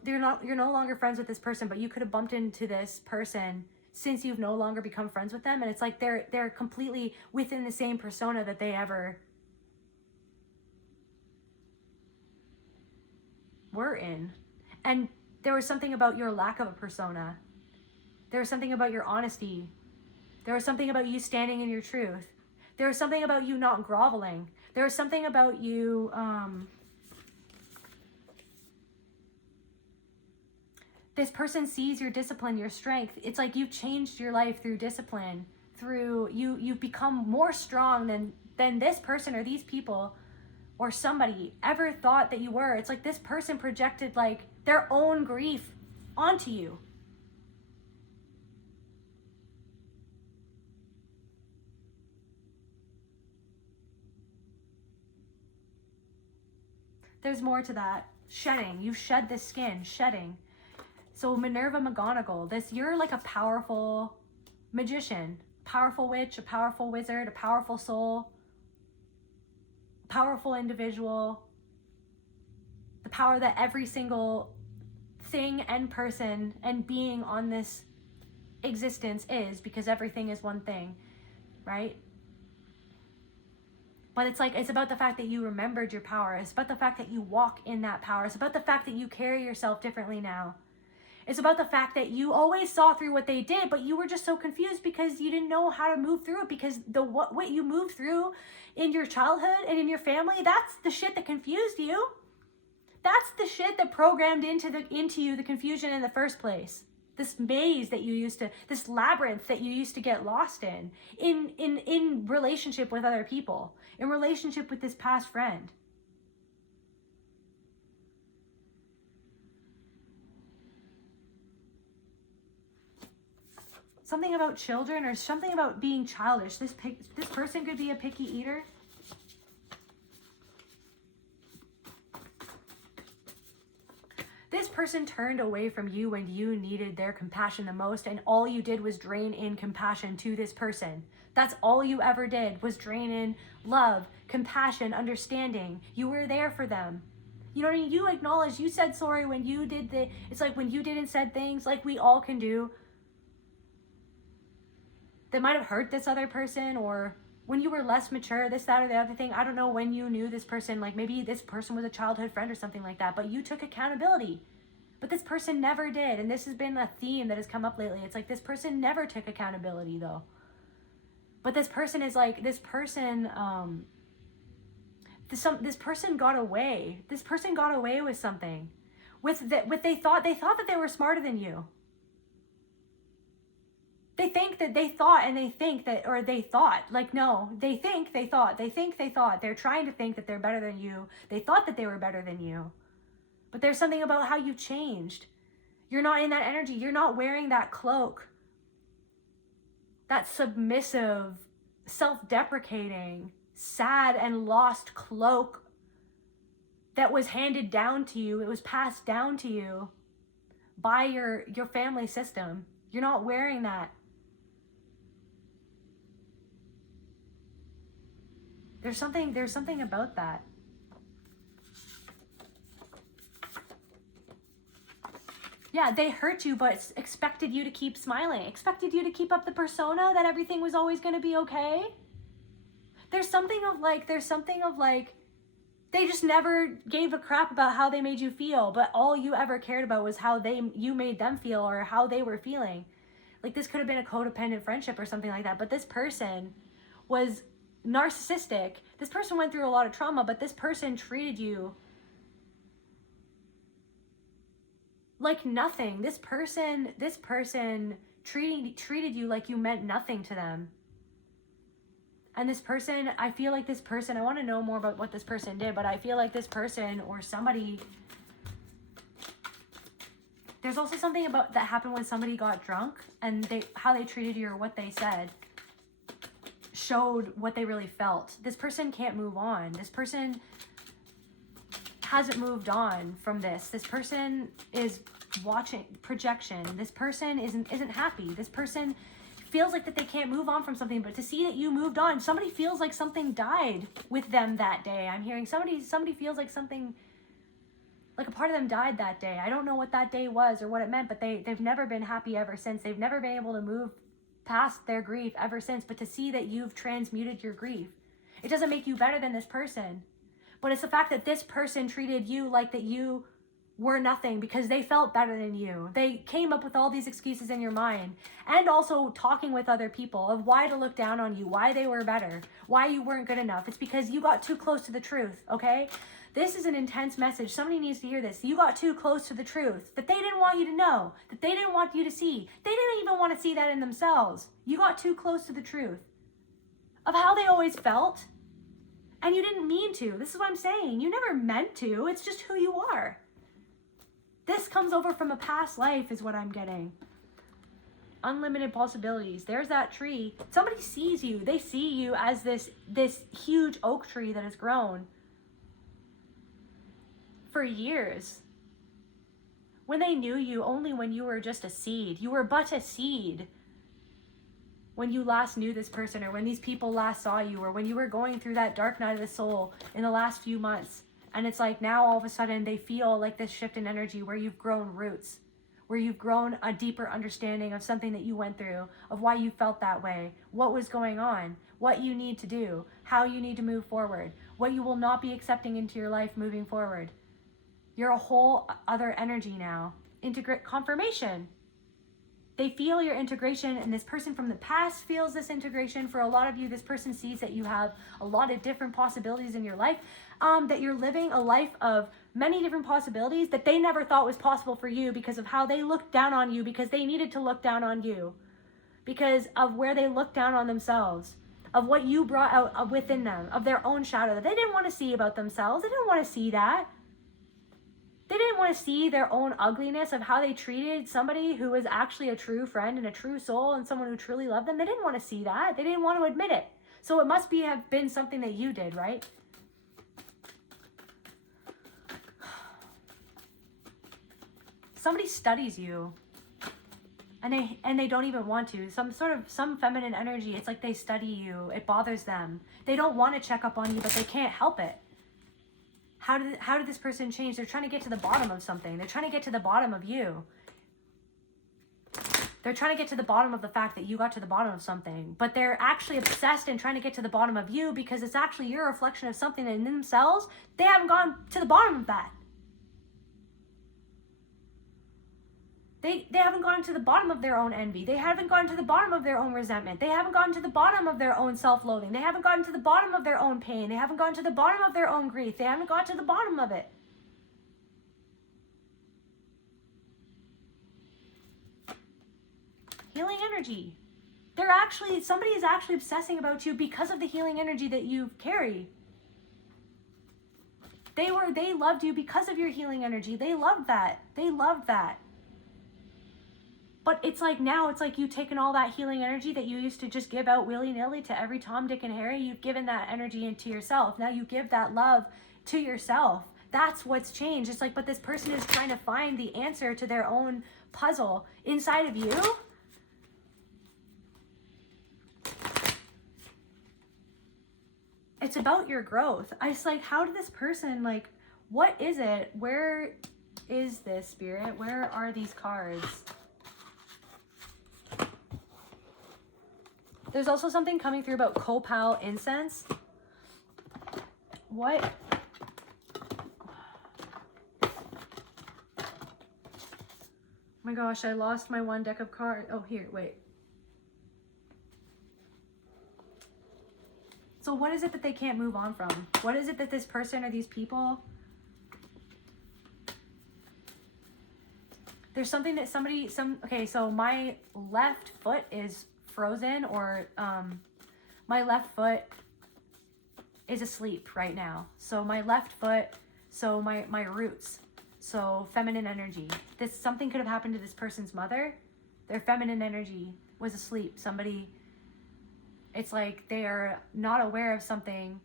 longer friends with this person, but you could have bumped into this person since you've no longer become friends with them. And it's like they're completely within the same persona that they ever were in. And there was something about your lack of a persona. There was something about your honesty. There was something about you standing in your truth. There was something about you not groveling. There was something about you, this person sees your discipline, your strength. It's like you've changed your life through discipline, through you've become more strong than this person or these people or somebody ever thought that you were. It's like this person projected like their own grief onto you. There's more to that. Shedding. You shed this skin. Shedding. So Minerva McGonagall, you're like a powerful magician, powerful witch, a powerful wizard, a powerful soul, a powerful individual. The power that every single thing and person and being on this existence is, because everything is one thing, right? But it's like, it's about the fact that you remembered your power. It's about the fact that you walk in that power. It's about the fact that you carry yourself differently now. It's about the fact that you always saw through what they did, but you were just so confused because you didn't know how to move through it, because what you moved through in your childhood and in your family, that's the shit that confused you. That's the shit that programmed into you the confusion in the first place. This maze that this labyrinth that you used to get lost in relationship with other people, in relationship with this past friend. Something about children or something about being childish. This person could be a picky eater. This person turned away from you when you needed their compassion the most, and all you did was drain in compassion to this person. That's all you ever did, was drain in love, compassion, understanding. You were there for them. You know what I mean? You acknowledged, you said sorry when you did it's like when you did and said things like we all can do that might have hurt this other person, or when you were less mature, this, that, or the other thing. I don't know when you knew this person, like maybe this person was a childhood friend or something like that, but you took accountability. But this person never did, and this has been a theme that has come up lately. It's like this person never took accountability though. But this person is like, this person got away. This person got away with something. They thought that they were smarter than you. They think that they thought, and they think that, or they thought, like, no, they think they thought. They're trying to think that they're better than you. They thought that they were better than you. But there's something about how you've changed. You're not in that energy. You're not wearing that cloak. That submissive, self-deprecating, sad and lost cloak that was handed down to you. It was passed down to you by your family system. You're not wearing that. There's something about that. Yeah, they hurt you, but expected you to keep smiling. Expected you to keep up the persona that everything was always going to be okay. There's something of like, they just never gave a crap about how they made you feel, but all you ever cared about was how you made them feel or how they were feeling. Like this could have been a codependent friendship or something like that, but this person was narcissistic. This person went through a lot of trauma, but this person treated you like nothing. This person treated you like you meant nothing to them. And this person, I feel like this person, I want to know more about what this person did, but I feel like this person or somebody There's also something about that happened when somebody got drunk, and how they treated you or what they said showed what they really felt. This person can't move on. This person hasn't moved on from this. This person is watching projection. This person isn't happy. This person feels like that they can't move on from something, but to see that you moved on, somebody feels like something died with them that day. I'm hearing somebody feels like something, like a part of them died that day. I don't know what that day was or what it meant, but they've never been happy ever since. They've never been able to move past their grief ever since. But to see that you've transmuted your grief, it doesn't make you better than this person, but it's the fact that this person treated you like that you were nothing because they felt better than you. They came up with all these excuses in your mind, and also talking with other people of why to look down on you, why they were better, why you weren't good enough. It's because you got too close to the truth, okay? This is an intense message. Somebody needs to hear this. You got too close to the truth that they didn't want you to know, that they didn't want you to see. They didn't even want to see that in themselves. You got too close to the truth of how they always felt, and you didn't mean to. This is what I'm saying. You never meant to. It's just who you are. This comes over from a past life is what I'm getting. Unlimited possibilities. There's that tree. Somebody sees you. They see you as this huge oak tree that has grown for years. When they knew you only when you were just a seed. You were but a seed when you last knew this person, or when these people last saw you, or when you were going through that dark night of the soul in the last few months. And it's like now all of a sudden they feel like this shift in energy where you've grown roots, where you've grown a deeper understanding of something that you went through, of why you felt that way, what was going on, what you need to do, how you need to move forward, what you will not be accepting into your life moving forward. You're a whole other energy now. Integrate confirmation. They feel your integration, and this person from the past feels this integration. For a lot of you, this person sees that you have a lot of different possibilities in your life, that you're living a life of many different possibilities that they never thought was possible for you because of how they looked down on you, because they needed to look down on you, because of where they looked down on themselves, of what you brought out within them, of their own shadow that they didn't want to see about themselves. They didn't want to see that. They didn't want to see their own ugliness of how they treated somebody who was actually a true friend and a true soul and someone who truly loved them. They didn't want to see that. They didn't want to admit it. So it must have been something that you did, right? Somebody studies you and they don't even want to. Some feminine energy, it's like they study you. It bothers them. They don't want to check up on you, but they can't help it. How did this person change? They're trying to get to the bottom of something. They're trying to get to the bottom of you. They're trying to get to the bottom of the fact that you got to the bottom of something. But they're actually obsessed in trying to get to the bottom of you because it's actually your reflection of something in themselves. They haven't gone to the bottom of that. They haven't gone to the bottom of their own envy. They haven't gone to the bottom of their own resentment. They haven't gone to the bottom of their own self-loathing. They haven't gone to the bottom of their own pain. They haven't gone to the bottom of their own grief. They haven't gone to the bottom of it. Healing energy. Somebody is actually obsessing about you because of the healing energy that you carry. They loved you because of your healing energy. They loved that. They loved that. But it's like now, it's like you've taken all that healing energy that you used to just give out willy-nilly to every Tom, Dick, and Harry. You've given that energy into yourself. Now you give that love to yourself. That's what's changed. It's like, but this person is trying to find the answer to their own puzzle inside of you. It's about your growth. It's like, how did this person, like, what is it? Where is this, Spirit? Where are these cards? There's also something coming through about copal incense. What? Oh my gosh, I lost my one deck of cards. Oh, here, wait. So what is it that they can't move on from? What is it that this person or these people... There's something that okay, so my left foot is frozen, or my left foot is asleep right now. So my left foot, so my roots. So feminine energy. Something could have happened to this person's mother. Their feminine energy was asleep. Somebody, it's like they are not aware of something.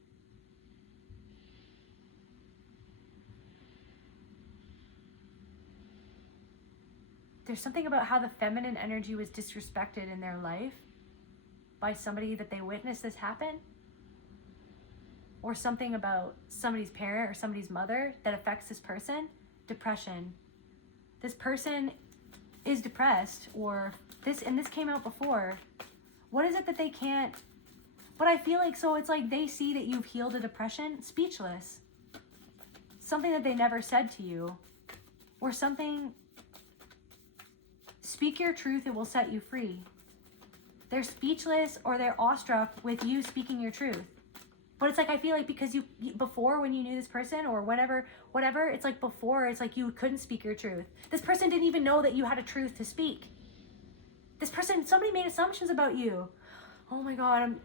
There's something about how the feminine energy was disrespected in their life by somebody that they witnessed this happen. Or something about somebody's parent or somebody's mother that affects this person. Depression. This person is depressed, or this came out before. What is it that they can't, but I feel like, so it's like they see that you've healed a depression, speechless. Something that they never said to you, or something, speak your truth, it will set you free. They're speechless or they're awestruck with you speaking your truth. But it's like, I feel like because you, before when you knew this person or whatever, it's like before, it's like you couldn't speak your truth. This person didn't even know that you had a truth to speak. This person, somebody made assumptions about you. Oh my God,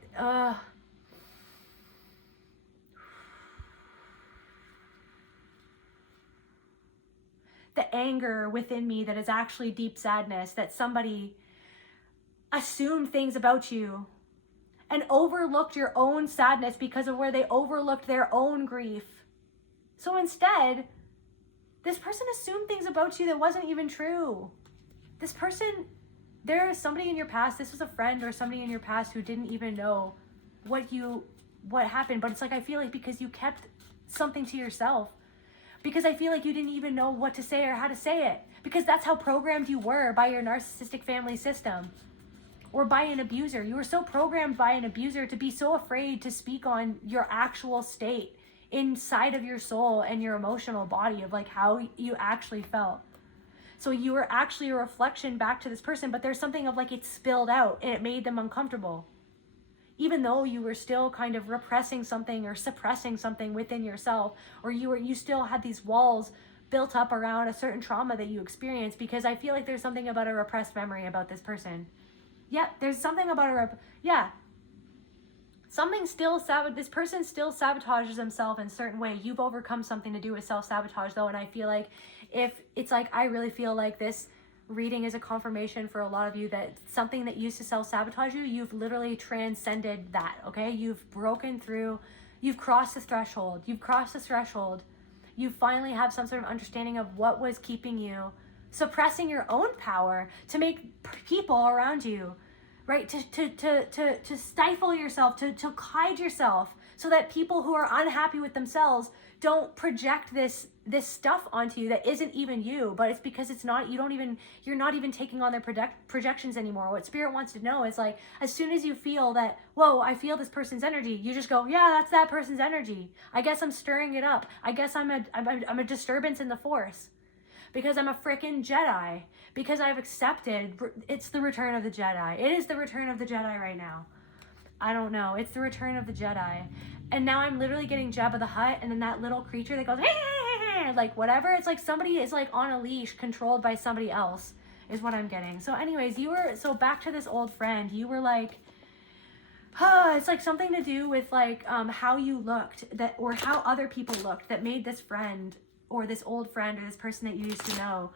the anger within me that is actually deep sadness that somebody assumed things about you and overlooked your own sadness because of where they overlooked their own grief. So instead, this person assumed things about you that wasn't even true. This person, there is somebody in your past, this was a friend or somebody in your past who didn't even know what happened. But it's like, I feel like because you kept something to yourself, because I feel like you didn't even know what to say or how to say it, because that's how programmed you were by your narcissistic family system. Or by an abuser. You were so programmed by an abuser to be so afraid to speak on your actual state inside of your soul and your emotional body of like how you actually felt. So you were actually a reflection back to this person, but there's something of like it spilled out and it made them uncomfortable. Even though you were still kind of repressing something or suppressing something within yourself, or you still had these walls built up around a certain trauma that you experienced, because I feel like there's something about a repressed memory about this person. Yeah, there's something about something still this person still sabotages himself in a certain way. You've overcome something to do with self-sabotage though, and I feel like if it's like, I really feel like this reading is a confirmation for a lot of you that something that used to self-sabotage you, you've literally transcended that, okay? You've broken through, you've crossed the threshold, you finally have some sort of understanding of what was keeping you suppressing your own power to make people around you, right? To stifle yourself, to hide yourself so that people who are unhappy with themselves don't project this stuff onto you that isn't even you, but it's because it's not, you're not even taking on their projections anymore. What spirit wants to know is like, as soon as you feel that, whoa, I feel this person's energy, you just go, yeah, that's that person's energy. I guess I'm stirring it up. I guess I'm a disturbance in the force. Because I'm a freaking Jedi. Because I've accepted, it's the return of the Jedi. It is the return of the Jedi right now. I don't know. It's the return of the Jedi. And now I'm literally getting Jabba the Hutt, and then that little creature that goes, like whatever. It's like somebody is like on a leash controlled by somebody else is what I'm getting. So anyways, so back to this old friend. You were like, it's like something to do with like how you looked, that, or how other people looked that made this friend or this old friend or this person that you used to know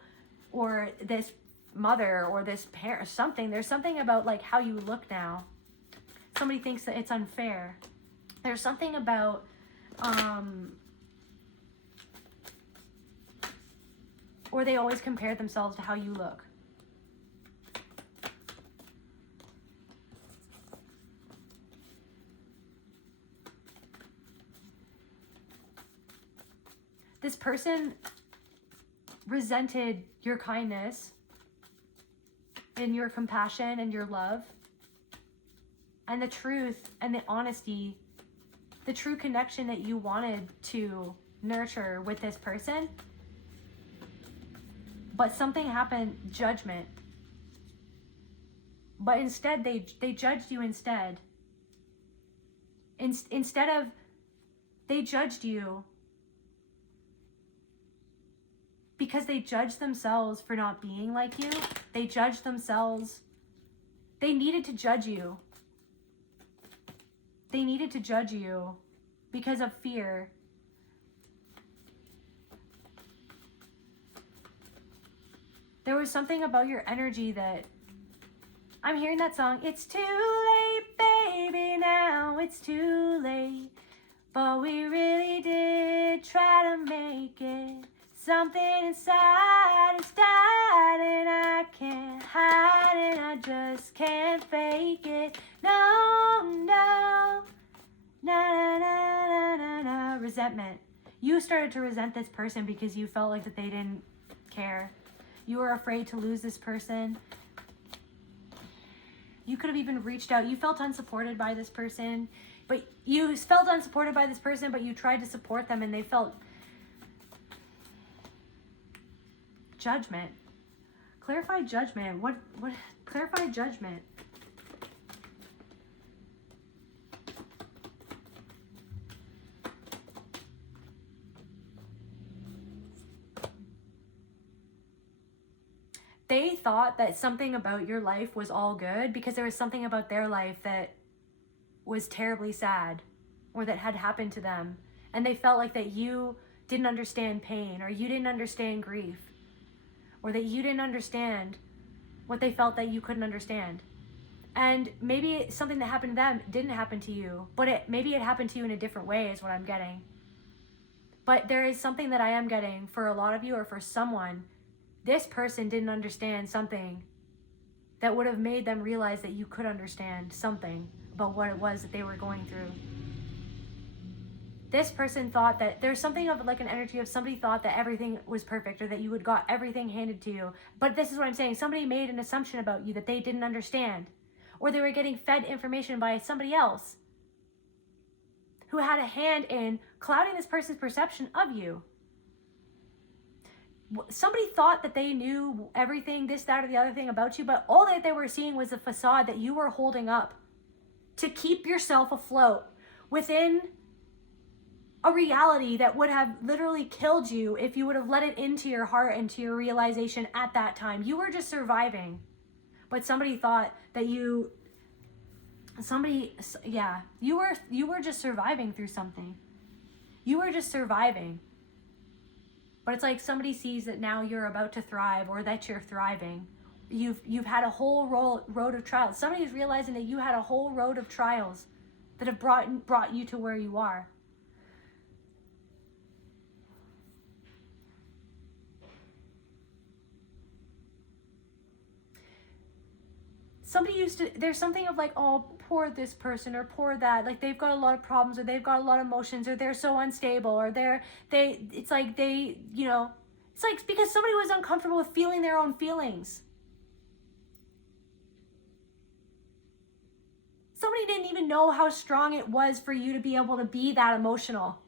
or this mother or this parent or something. There's something about like how you look now. Somebody thinks that it's unfair. There's something about or they always compare themselves to how you look. This person resented your kindness and your compassion and your love and the truth and the honesty, the true connection that you wanted to nurture with this person. But something happened, judgment. But instead, they judged you instead. Instead of, they judged you because they judged themselves for not being like you. They judged themselves. They needed to judge you. They needed to judge you because of fear. There was something about your energy that, I'm hearing that song, it's too late, baby, now it's too late. But we really did try to make it. Something inside has died and I can't hide it, I just can't fake it. No, no, na na na na na. Resentment. You started to resent this person because you felt like that they didn't care. You were afraid to lose this person. You could have even reached out. You felt unsupported by this person, but you felt unsupported by this person, but you tried to support them and they felt judgment. Clarify judgment. What clarify judgment? They thought that something about your life was all good because there was something about their life that was terribly sad or that had happened to them. And they felt like that you didn't understand pain, or you didn't understand grief, or that you didn't understand what they felt that you couldn't understand. And maybe something that happened to them didn't happen to you, but maybe it happened to you in a different way is what I'm getting. But there is something that I am getting for a lot of you, or for someone. This person didn't understand something that would have made them realize that you could understand something about what it was that they were going through. This person thought that there's something of like an energy of somebody thought that everything was perfect, or that you had got everything handed to you. But this is what I'm saying. Somebody made an assumption about you that they didn't understand, or they were getting fed information by somebody else who had a hand in clouding this person's perception of you. Somebody thought that they knew everything, this, that, or the other thing about you, but all that they were seeing was the facade that you were holding up to keep yourself afloat within a reality that would have literally killed you if you would have let it into your heart and to your realization at that time. You were just surviving, but somebody thought that you were just surviving through something. You were just surviving. But it's like somebody sees that now you're about to thrive, or that you're thriving. You've had a whole road of trials. Somebody is realizing that you had a whole road of trials that have brought you to where you are. There's something of like, oh, poor this person, or poor that, like they've got a lot of problems, or they've got a lot of emotions, or they're so unstable, or it's like because somebody was uncomfortable with feeling their own feelings. Somebody didn't even know how strong it was for you to be able to be that emotional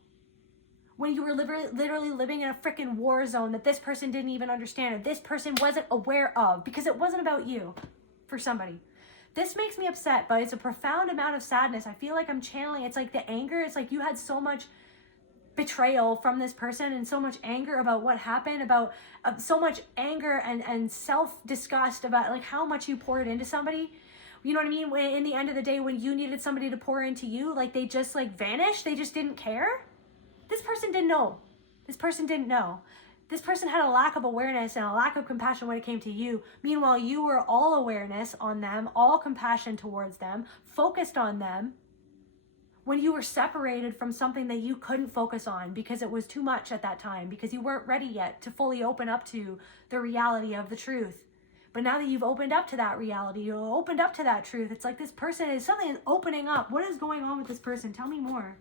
when you were literally living in a freaking war zone that this person didn't even understand, or this person wasn't aware of, because it wasn't about you. For somebody, this makes me upset, but it's a profound amount of sadness. I feel like I'm channeling, it's like the anger, it's like you had so much betrayal from this person, and so much anger about what happened, about so much anger and self-disgust about like how much you poured into somebody. You know what I mean? When in the end of the day, when you needed somebody to pour into you, like they just like vanished, they just didn't care. This person didn't know. This person didn't know. This person had a lack of awareness and a lack of compassion when it came to you. Meanwhile, you were all awareness on them, all compassion towards them, focused on them, when you were separated from something that you couldn't focus on because it was too much at that time, because you weren't ready yet to fully open up to the reality of the truth. But now that you've opened up to that reality, you opened up to that truth, it's like this person is, something is opening up. What is going on with this person? Tell me more.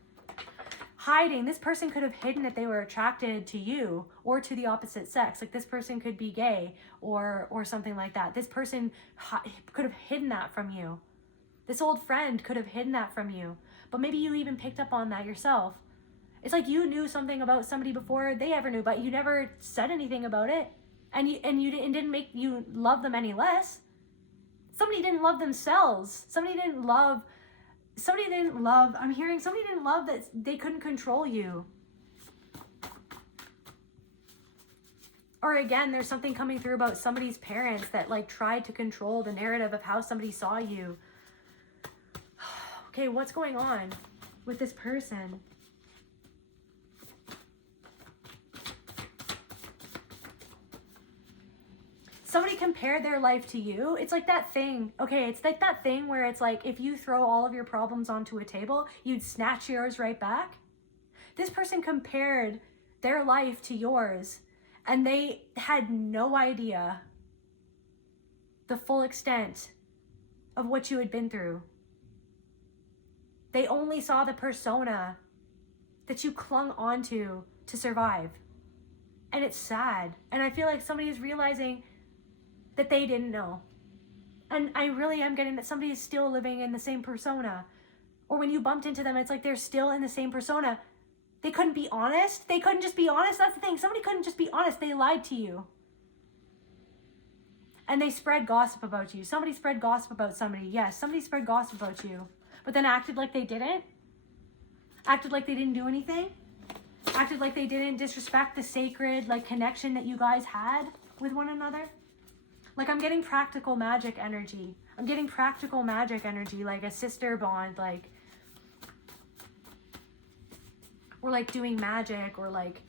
Hiding. This person could have hidden that they were attracted to you or to the opposite sex. Like this person could be gay or something like that. This person could have hidden that from you. This old friend could have hidden that from you. But maybe you even picked up on that yourself. It's like you knew something about somebody before they ever knew, but you never said anything about it. And you didn't make you love them any less. Somebody didn't love themselves. Somebody didn't love that they couldn't control you. Or again, there's something coming through about somebody's parents that like tried to control the narrative of how somebody saw you. Okay, what's going on with this person? somebody compared their life to you. It's like that thing. Okay, it's like that thing where it's like if you throw all of your problems onto a table, you'd snatch yours right back. This person compared their life to yours, and they had no idea the full extent of what you had been through. They only saw the persona that you clung onto to survive. And it's sad. And I feel like somebody is realizing that they didn't know. And I really am getting that somebody is still living in the same persona. Or when you bumped into them, it's like they're still in the same persona. They couldn't be honest. They couldn't just be honest. That's the thing. Somebody couldn't just be honest. They lied to you. And they spread gossip about you. Somebody spread gossip about somebody. Yes, somebody spread gossip about you. But then acted like they didn't. Acted like they didn't do anything. Acted like they didn't disrespect the sacred like connection that you guys had with one another. Like I'm getting practical magic energy. I'm getting practical magic energy, like a sister bond, like, or like doing magic, or like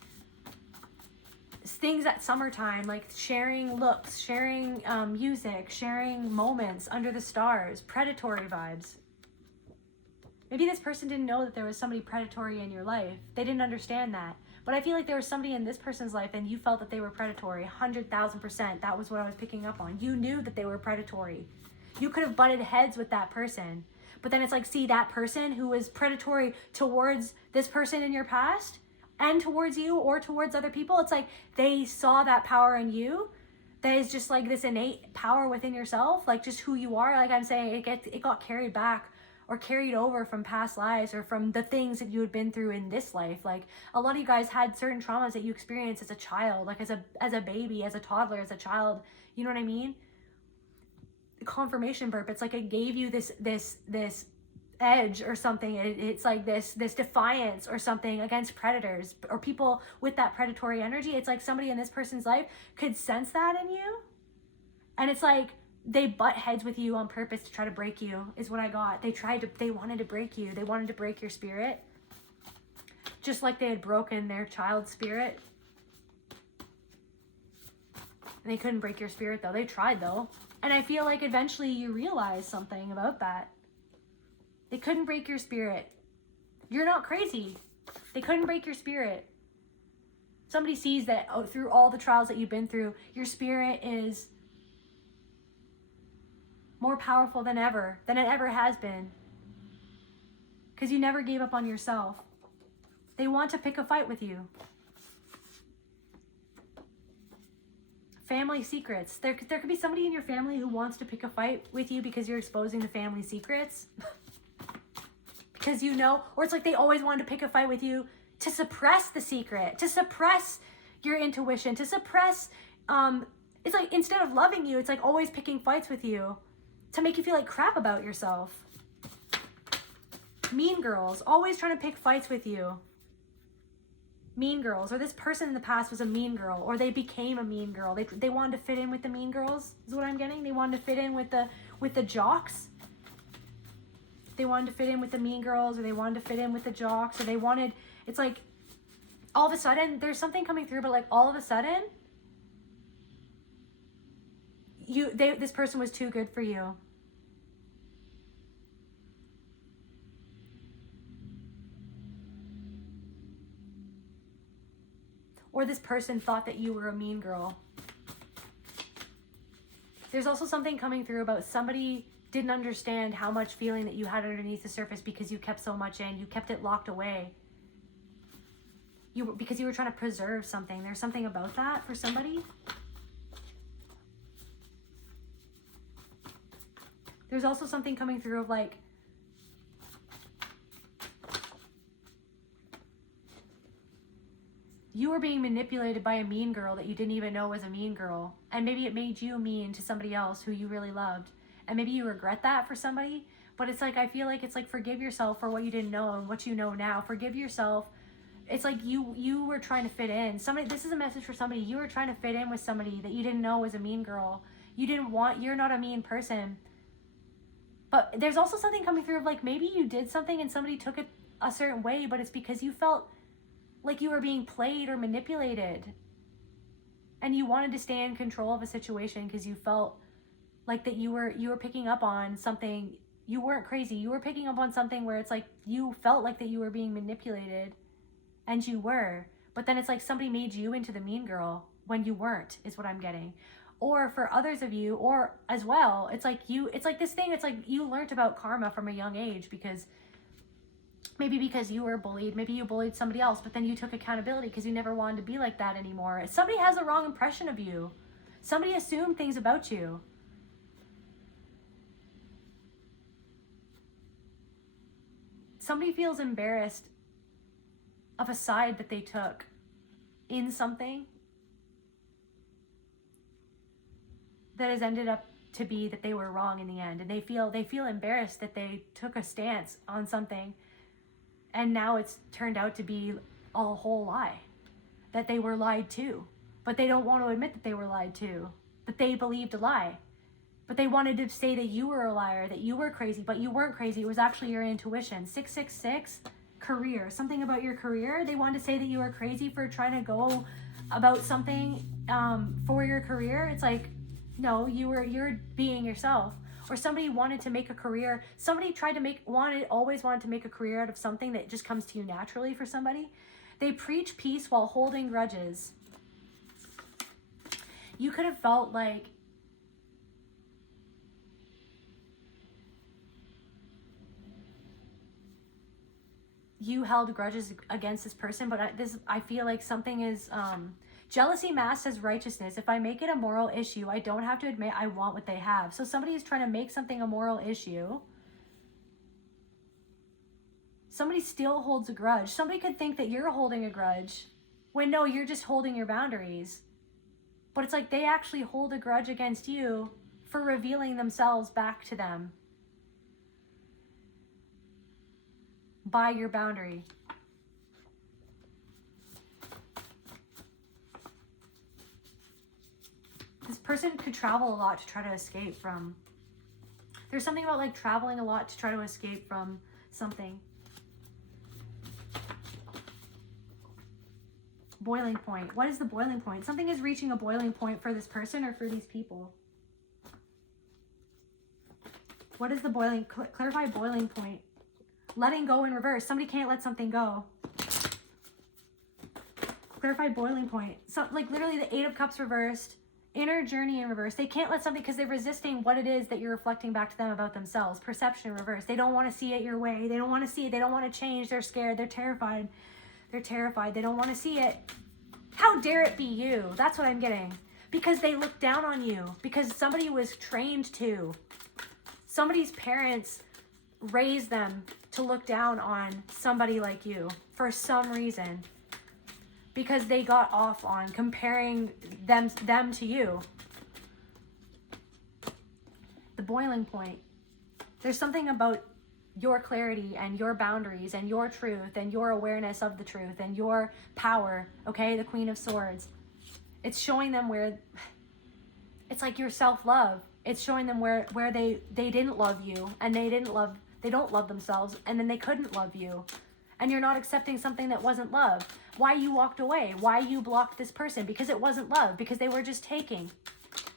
things at summertime, like sharing looks, sharing music, sharing moments under the stars, predatory vibes. Maybe this person didn't know that there was somebody predatory in your life. They didn't understand that. But I feel like there was somebody in this person's life and you felt that they were predatory, 100,000%. That was what I was picking up on. You knew that they were predatory. You could have butted heads with that person. But then it's like, see, that person who was predatory towards this person in your past and towards you or towards other people, it's like they saw that power in you. That is just like this innate power within yourself, like just who you are. Like I'm saying, it got carried back or carried over from past lives or from the things that you had been through in this life. Like a lot of you guys had certain traumas that you experienced as a child, like as a baby, as a toddler, as a child. You know what I mean? Confirmation burp. It's like it gave you this edge or something. It's like this defiance or something against predators or people with that predatory energy. It's like somebody in this person's life could sense that in you, and it's like they butt heads with you on purpose to try to break you, is what I got. They wanted to break you. They wanted to break your spirit. Just like they had broken their child's spirit. And they couldn't break your spirit though. They tried though. And I feel like eventually you realize something about that. They couldn't break your spirit. You're not crazy. They couldn't break your spirit. Somebody sees that through all the trials that you've been through, your spirit is more powerful than it ever has been. Because you never gave up on yourself. They want to pick a fight with you. Family secrets. There could be somebody in your family who wants to pick a fight with you because you're exposing the family secrets. Because you know, or it's like they always wanted to pick a fight with you to suppress the secret, to suppress your intuition, to suppress, it's like instead of loving you, it's like always picking fights with you to make you feel like crap about yourself. Mean girls, always trying to pick fights with you. Mean girls, or this person in the past was a mean girl, or they became a mean girl. They wanted to fit in with the mean girls, is what I'm getting. They wanted to fit in with the jocks. They wanted to fit in with the mean girls, or they wanted to fit in with the jocks, or they wanted, it's like all of a sudden there's something coming through, but like all of a sudden this person was too good for you. Or this person thought that you were a mean girl. There's also something coming through about somebody didn't understand how much feeling that you had underneath the surface because you kept so much in. You kept it locked away. Because you were trying to preserve something. There's something about that for somebody. There's also something coming through of like, you were being manipulated by a mean girl that you didn't even know was a mean girl. And maybe it made you mean to somebody else who you really loved. And maybe you regret that for somebody. But it's like, I feel like it's like, forgive yourself for what you didn't know and what you know now. Forgive yourself. It's like you were trying to fit in. This is a message for somebody. You were trying to fit in with somebody that you didn't know was a mean girl. You're not a mean person. But there's also something coming through of like, maybe you did something and somebody took it a certain way, but it's because you felt like you were being played or manipulated. and you wanted to stay in control of a situation because you felt like that you were picking up on something. You weren't crazy. You were picking up on something where it's like you felt like that you were being manipulated, and you were. But then it's like somebody made you into the mean girl when you weren't, is what I'm getting. Or for others of you, or as well, it's like this thing, it's like you learned about karma from a young age because you were bullied, maybe you bullied somebody else, but then you took accountability because you never wanted to be like that anymore. Somebody has a wrong impression of you. Somebody assumed things about you. Somebody feels embarrassed of a side that they took in something that has ended up to be that they were wrong in the end, and they feel embarrassed that they took a stance on something and now it's turned out to be a whole lie, that they were lied to, but they don't want to admit that they were lied to, that they believed a lie, but they wanted to say that you were a liar, that you were crazy, but you weren't crazy. It was actually your intuition. 666, career, something about your career. They wanted to say that you were crazy for trying to go about something for your career. It's like, no, you're being yourself. Or somebody wanted to make a career. Somebody always wanted to make a career out of something that just comes to you naturally for somebody. They preach peace while holding grudges. You could have felt like you held grudges against this person, but I feel like something is, jealousy masks as righteousness. If I make it a moral issue, I don't have to admit I want what they have. So somebody is trying to make something a moral issue. Somebody still holds a grudge. Somebody could think that you're holding a grudge when no, you're just holding your boundaries. But it's like they actually hold a grudge against you for revealing themselves back to them by your boundary. This person could travel a lot to try to escape from. There's something about like traveling a lot to try to escape from something. Boiling point. What is the boiling point? Something is reaching a boiling point for this person or for these people. What is the boiling? Clarify boiling point. Letting go in reverse. Somebody can't let something go. Clarify boiling point. So like literally the 8 of Cups reversed. Inner journey in reverse. They can't let something because they're resisting what it is that you're reflecting back to them about themselves. Perception in reverse. They don't want to see it your way. They don't want to see it. They don't want to change. They're scared. They're terrified. They're terrified. They don't want to see it. How dare it be you? That's what I'm getting. Because they look down on you. Because somebody was trained to. Somebody's parents raised them to look down on somebody like you for some reason. Because they got off on comparing them to you. The boiling point. There's something about your clarity and your boundaries and your truth and your awareness of the truth and your power, okay? The Queen of Swords. It's showing them where, it's like your self-love. It's showing them where they didn't love you and they don't love themselves, and then they couldn't love you. And you're not accepting something that wasn't love. Why you walked away, why you blocked this person, because it wasn't love, because they were just taking,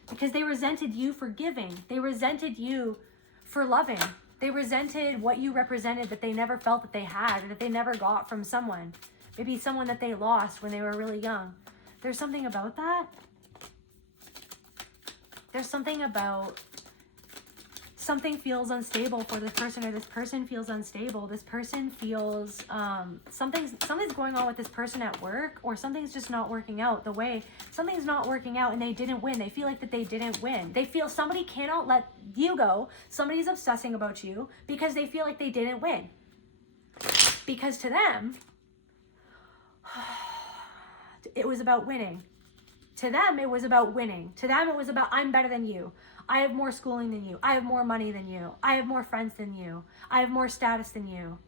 because they resented you for giving, they resented you for loving, they resented what you represented that they never felt that they had, or that they never got from someone, maybe someone that they lost when they were really young. There's something about that. There's something about something feels unstable for this person, or this person feels unstable. This person feels something's going on with this person at work, or something's just not working out the way. Something's not working out and they didn't win. They feel like that they didn't win. They feel somebody cannot let you go. Somebody's obsessing about you because they feel like they didn't win. Because to them, it was about winning. To them, it was about winning. To them, it was about, I'm better than you. I have more schooling than you. I have more money than you. I have more friends than you. I have more status than you.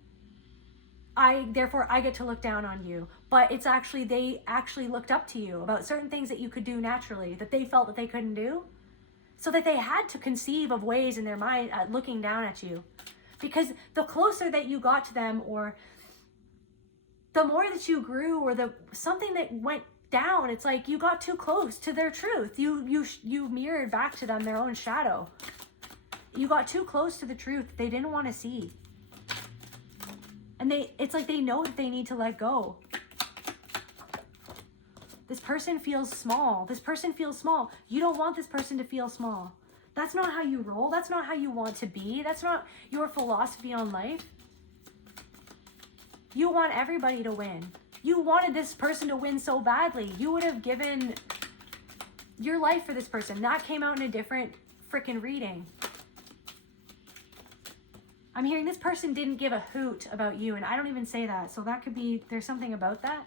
Therefore, I get to look down on you. But it's actually, they actually looked up to you about certain things that you could do naturally, that they felt that they couldn't do. So that they had to conceive of ways in their mind looking down at you. Because the closer that you got to them, or the more that you grew, or something that went down. It's like you got too close to their truth. You mirrored back to them their own shadow. You got too close to the truth they didn't want to see. And it's like they know that they need to let go. This person feels small. This person feels small. You don't want this person to feel small. That's not how you roll. That's not how you want to be. That's not your philosophy on life. You want everybody to win. You wanted this person to win so badly. You would have given your life for this person. That came out in a different freaking reading. I'm hearing this person didn't give a hoot about you, and I don't even say that. So that could be, there's something about that.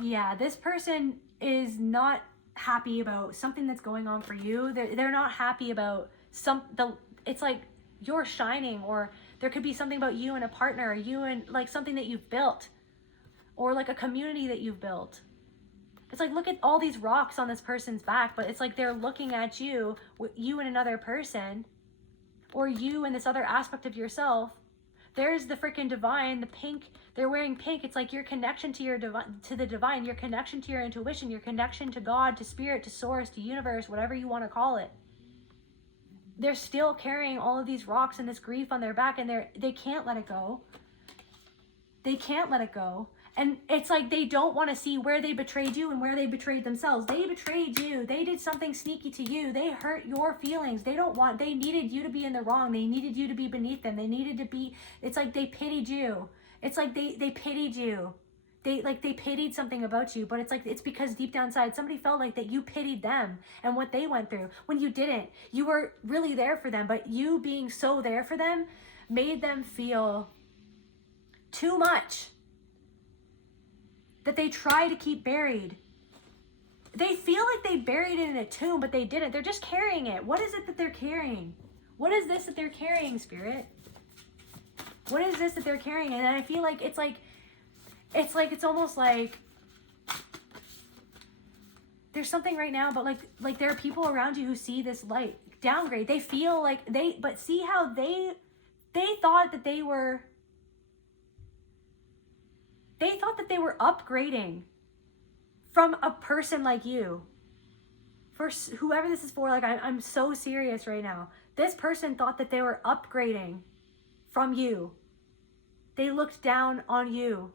Yeah, this person is not happy about something that's going on for you. They're not happy about it's like you're shining, or there could be something about you and a partner, or you and like something that you've built, or like a community that you've built. It's like, look at all these rocks on this person's back, but it's like they're looking at you, you and another person, or you and this other aspect of yourself. There's the freaking divine, the pink, they're wearing pink. It's like your connection to your to the divine, your connection to your intuition, your connection to God, to spirit, to source, to universe, whatever you want to call it. They're still carrying all of these rocks and this grief on their back, and they can't let it go. They can't let it go. And it's like they don't want to see where they betrayed you and where they betrayed themselves. They betrayed you. They did something sneaky to you. They hurt your feelings. They needed you to be in the wrong. They needed you to be beneath them. They needed to be, it's like they pitied you. It's like they pitied you. They pitied something about you, but it's like, it's because deep down inside, somebody felt like that you pitied them and what they went through when you didn't. You were really there for them, but you being so there for them made them feel too much that they try to keep buried. They feel like they buried it in a tomb, but they didn't. They're just carrying it. What is it that they're carrying? What is this that they're carrying, Spirit? What is this that they're carrying? And I feel like it's almost like there's something right now, but like there are people around you who see this light downgrade. They feel like but see how they thought that they were upgrading from a person like you. For whoever this is for, like I'm so serious right now. This person thought that they were upgrading from you. They looked down on you.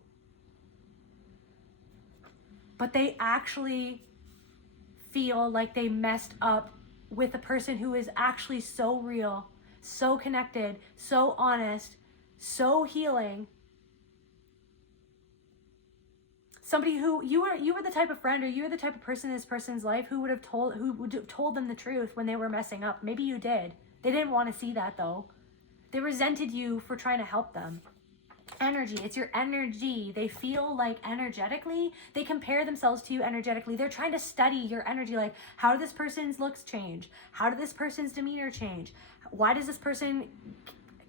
But they actually feel like they messed up with a person who is actually so real, so connected, so honest, so healing. Somebody who you were the type of friend, or you were the type of person in this person's life who would have told them the truth when they were messing up. Maybe you did. They didn't want to see that though. They resented you for trying to help them. Energy, it's your energy. They feel like energetically, they compare themselves to you energetically. They're trying to study your energy. Like, how do this person's looks change? How did this person's demeanor change? Why does this person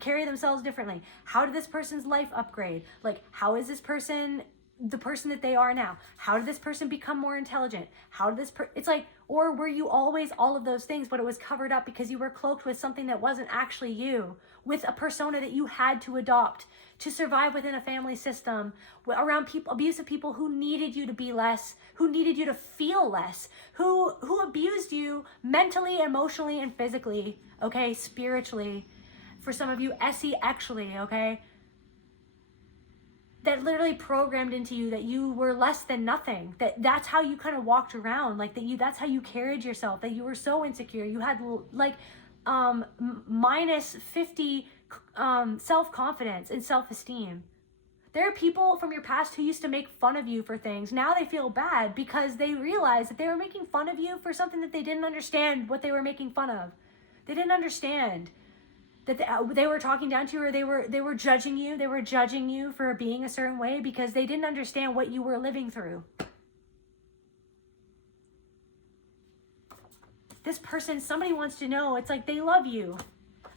carry themselves differently? How did this person's life upgrade? Like, how is this person the person that they are now? How did this person become more intelligent? How did this it's like, or were you always all of those things, but it was covered up because you were cloaked with something that wasn't actually you, with a persona that you had to adopt to survive within a family system, around people, abusive people who needed you to be less, who needed you to feel less, who abused you mentally, emotionally, and physically, okay, spiritually. For some of you, actually, okay? That literally programmed into you that you were less than nothing. That's how you kind of walked around, like that's how you carried yourself, that you were so insecure. You had like minus 50 self-confidence and self-esteem. There are people from your past who used to make fun of you for things. Now they feel bad because they realize that they were making fun of you for something that they didn't understand what they were making fun of. They didn't understand that they were talking down to you, or they were judging you. They were judging you for being a certain way because they didn't understand what you were living through. This person, somebody wants to know, it's like they love you.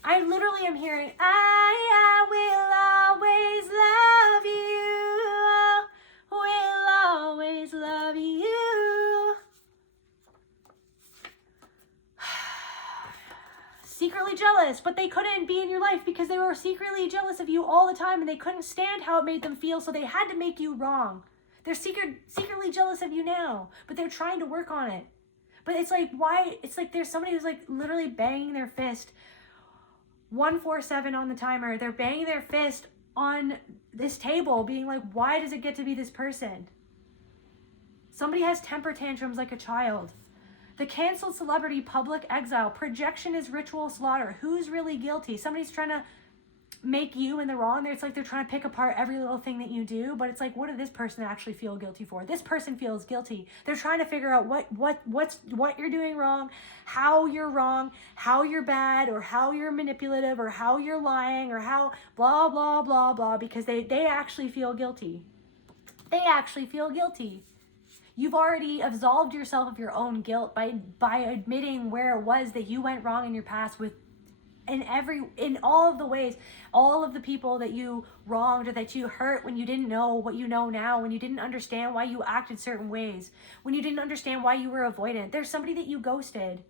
I literally am hearing, I will always love you. Will always love you. Secretly secretly jealous, but they couldn't be in your life because they were secretly jealous of you all the time and they couldn't stand how it made them feel, so they had to make you wrong. They're secretly jealous of you now, but they're trying to work on it. But it's like, why? It's like there's somebody who's like literally banging their fist 147 on the timer. They're banging their fist on this table being like, why does it get to be this person? Somebody has temper tantrums like a child. The canceled celebrity, public exile, projection is ritual slaughter. Who's really guilty? Somebody's trying to make you in the wrong. It's like they're trying to pick apart every little thing that you do, but it's like, what did this person actually feel guilty for? This person feels guilty. They're trying to figure out what you're doing wrong, how you're bad, or how you're manipulative, or how you're lying, or how blah, blah, blah, blah, because they actually feel guilty. They actually feel guilty. You've already absolved yourself of your own guilt by admitting where it was that you went wrong in your past with in all of the ways, all of the people that you wronged or that you hurt when you didn't know what you know now, when you didn't understand why you acted certain ways, when you didn't understand why you were avoidant. There's somebody that you ghosted,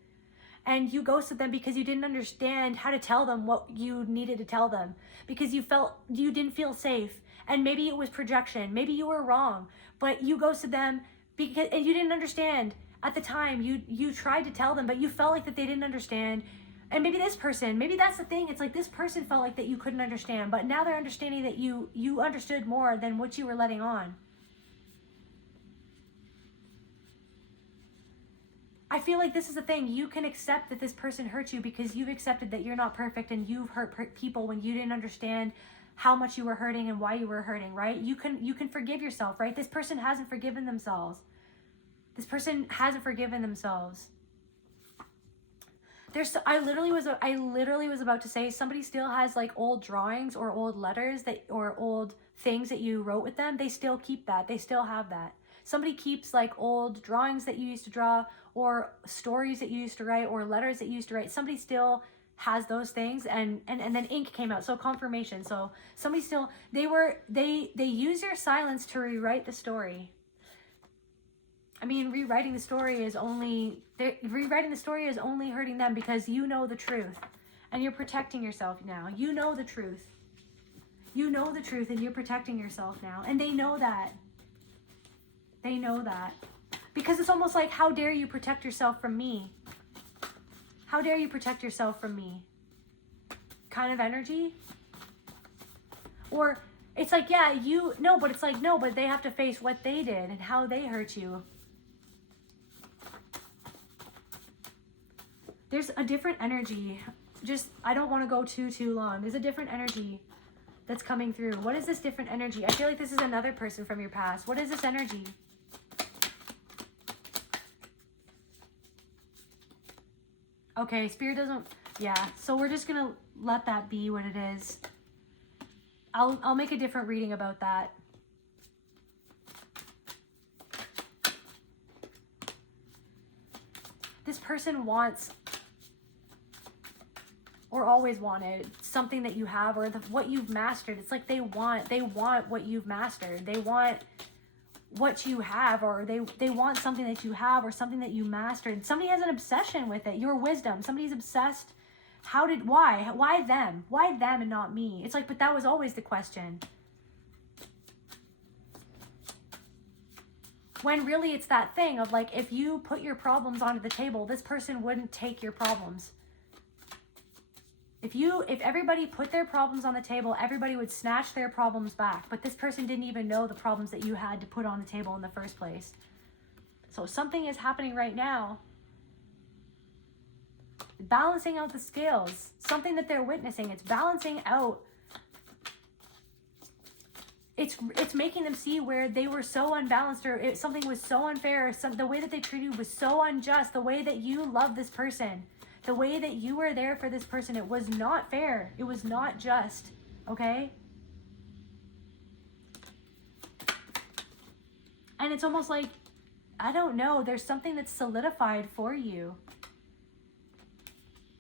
and you ghosted them because you didn't understand how to tell them what you needed to tell them, because you didn't feel safe, and maybe it was projection, maybe you were wrong, but you ghosted them because, and you didn't understand at the time. You tried to tell them, but you felt like that they didn't understand. And maybe this person, maybe that's the thing. It's like this person felt like that you couldn't understand, but now they're understanding that you understood more than what you were letting on. I feel like this is the thing. You can accept that this person hurt you because you've accepted that you're not perfect and you've hurt people when you didn't understand how much you were hurting and why you were hurting, right? You can forgive yourself, right? This person hasn't forgiven themselves. This person hasn't forgiven themselves. I literally was about to say, somebody still has like old drawings or old letters or old things that you wrote with them. They still keep that. They still have that. Somebody keeps like old drawings that you used to draw, or stories that you used to write, or letters that you used to write. Somebody still has those things, and then ink came out. So confirmation. So somebody still, they use your silence to rewrite the story. I mean, rewriting the story is only hurting them because you know the truth and you're protecting yourself now. You know the truth. You know the truth and you're protecting yourself now. And they know that. They know that. Because it's almost like, how dare you protect yourself from me? How dare you protect yourself from me? Kind of energy? Or it's like, yeah, but it's like, no, but they have to face what they did and how they hurt you. There's a different energy. I don't want to go too long. There's a different energy that's coming through. What is this different energy? I feel like this is another person from your past. What is this energy? Okay, Spirit doesn't... Yeah, so we're just going to let that be what it is. I'll make a different reading about that. This person wants, or always wanted, something that you have, or what you've mastered. It's like they want what you've mastered. They want what you have, or they want something that you have, or something that you mastered. Somebody has an obsession with it. Your wisdom. Somebody's obsessed. Why them? Why them and not me? It's like, but that was always the question. When really it's that thing of like, if you put your problems onto the table, this person wouldn't take your problems. If everybody put their problems on the table, everybody would snatch their problems back. But this person didn't even know the problems that you had to put on the table in the first place. So something is happening right now. Balancing out the scales. Something that they're witnessing. It's balancing out. It's making them see where they were so unbalanced, or something was so unfair. The way that they treated you was so unjust. The way that you love this person. The way that you were there for this person, it was not fair. It was not just. Okay? And it's almost like, I don't know, there's something that's solidified for you.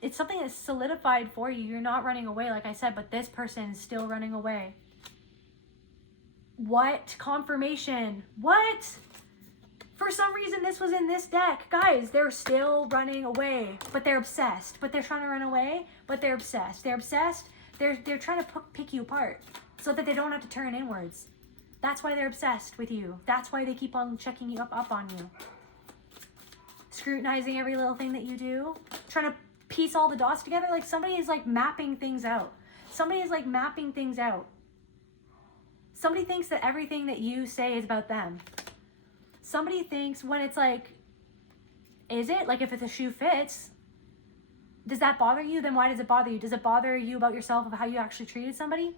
It's something that's solidified for you. You're not running away, like I said, but this person is still running away. What? Confirmation. What? For some reason, this was in this deck. Guys, they're still running away, but they're obsessed. But they're trying to run away, but they're obsessed. They're obsessed. They're trying to pick you apart so that they don't have to turn inwards. That's why they're obsessed with you. That's why they keep on checking you up on you. Scrutinizing every little thing that you do. Trying to piece all the dots together. Like somebody is like mapping things out. Somebody is like mapping things out. Somebody thinks that everything that you say is about them. Somebody thinks when it's like, is it? Like if the shoe fits, does that bother you? Then why does it bother you? Does it bother you about yourself, of how you actually treated somebody?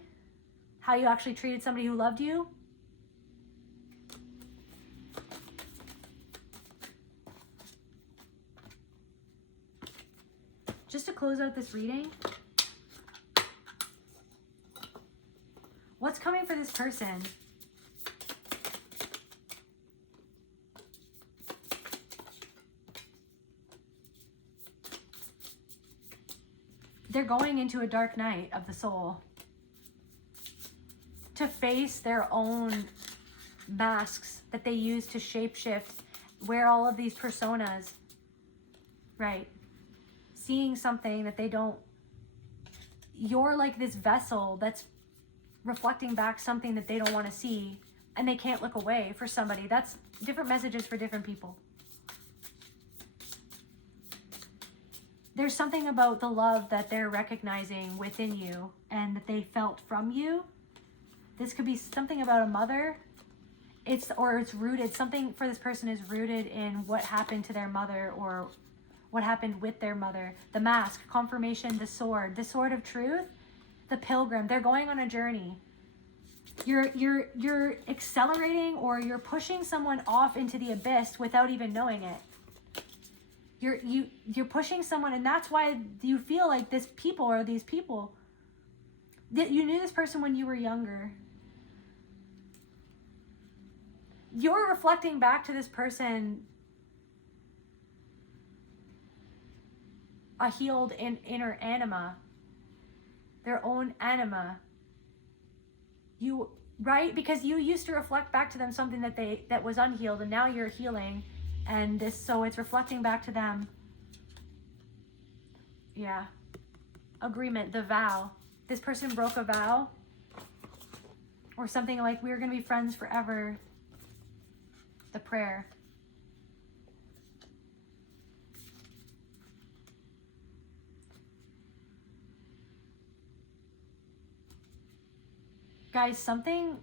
How you actually treated somebody who loved you? Just to close out this reading, what's coming for this person? They're going into a dark night of the soul to face their own masks that they use to shapeshift, wear all of these personas, right? Seeing something that they don't, you're like this vessel that's reflecting back something that they don't want to see, and they can't look away for somebody. That's different messages for different people. There's something about the love that they're recognizing within you and that they felt from you. This could be something about a mother. It's rooted, something for this person is rooted in what happened to their mother or what happened with their mother. The mask, confirmation, the sword of truth, the pilgrim. They're going on a journey. You're accelerating, or you're pushing someone off into the abyss without even knowing it. You're pushing someone, and that's why you feel like these people that you knew this person when you were younger. You're reflecting back to this person a healed inner anima, their own anima. Right? Because you used to reflect back to them something that was unhealed, and now you're healing. And so it's reflecting back to them. Yeah. Agreement, the vow. This person broke a vow. Or something like, we're going to be friends forever. The prayer. Guys, something's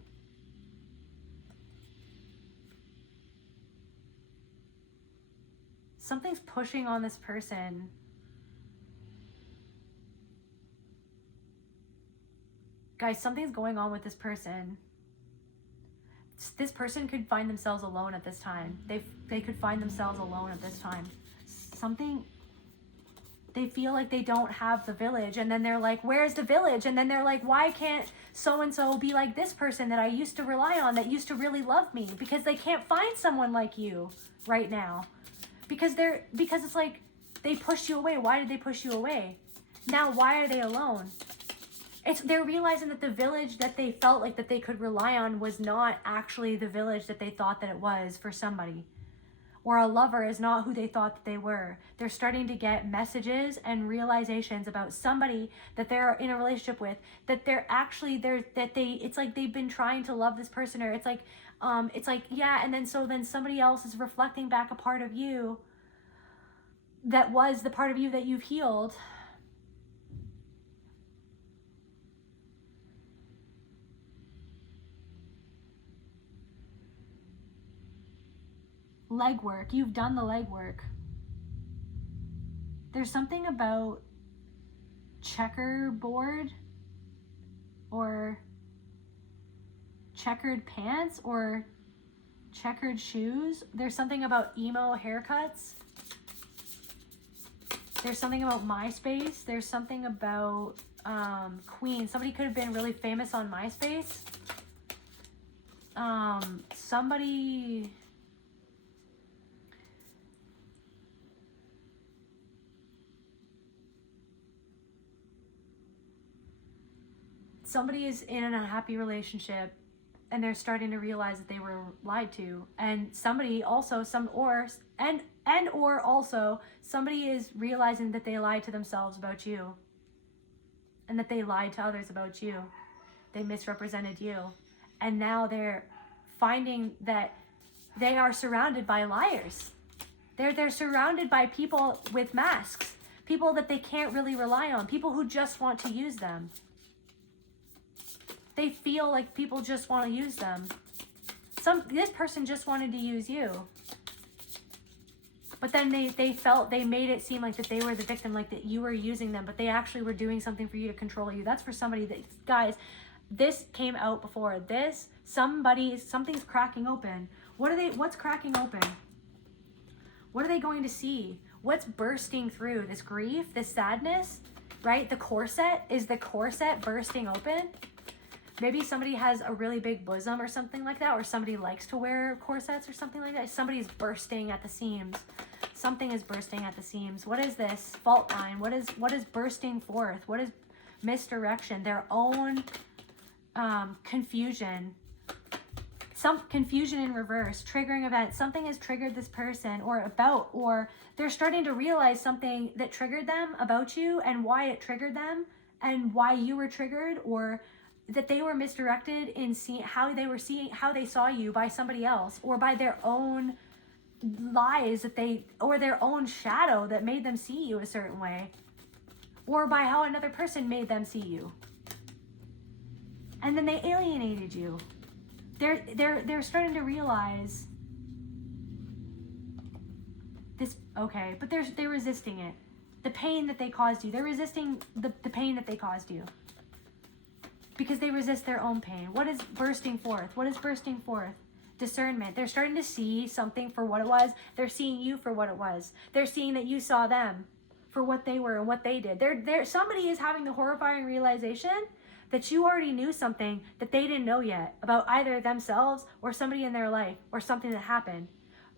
pushing on this person. Guys, something's going on with this person. This person could find themselves alone at this time. They could find themselves alone at this time. They feel like they don't have the village, and then they're like, where's the village? And then they're like, why can't so-and-so be like this person that I used to rely on, that used to really love me? Because they can't find someone like you right now. Because it's like they pushed you away. Why did they push you away? Now, why are they alone? They're realizing that the village that they felt like that they could rely on was not actually the village that they thought that it was for somebody. Or a lover is not who they thought that they were. They're starting to get messages and realizations about somebody that they're in a relationship with, that it's like they've been trying to love this person, or it's like, yeah, and then somebody else is reflecting back a part of you that was the part of you that you've healed. Legwork. You've done the legwork. There's something about checkerboard or checkered pants or checkered shoes. There's something about emo haircuts. There's something about MySpace. There's something about Queen. Somebody could have been really famous on MySpace. Somebody is in an unhappy relationship, and they're starting to realize that they were lied to. And somebody also, or also somebody is realizing that they lied to themselves about you, and that they lied to others about you. They misrepresented you. And now they're finding that they are surrounded by liars. They're surrounded by people with masks, people that they can't really rely on, people who just want to use them. They feel like people just want to use them. This person just wanted to use you. But then they made it seem like that they were the victim, like that you were using them, but they actually were doing something for you to control you. That's for somebody that, guys, this came out before. Something's cracking open. What's cracking open? What are they going to see? What's bursting through? This grief, this sadness, right? The corset bursting open? Maybe somebody has a really big bosom or something like that, or somebody likes to wear corsets or something like that. Somebody's bursting at the seams. Something is bursting at the seams. What is this? Fault line. What is bursting forth? What is misdirection? Their own confusion. Some confusion in reverse. Triggering event. Something has triggered this person, or they're starting to realize something that triggered them about you, and why it triggered them, and why you were triggered, or that they were misdirected in how they saw you by somebody else, or by their own lies or their own shadow that made them see you a certain way, or by how another person made them see you. And then they alienated you. They're starting to realize this, okay, but they're resisting it. The pain that they caused you. They're resisting the pain that they caused you. Because they resist their own pain. What is bursting forth? What is bursting forth? Discernment. They're starting to see something for what it was. They're seeing you for what it was. They're seeing that you saw them for what they were and what they did. Somebody is having the horrifying realization that you already knew something that they didn't know yet about either themselves or somebody in their life, or something that happened,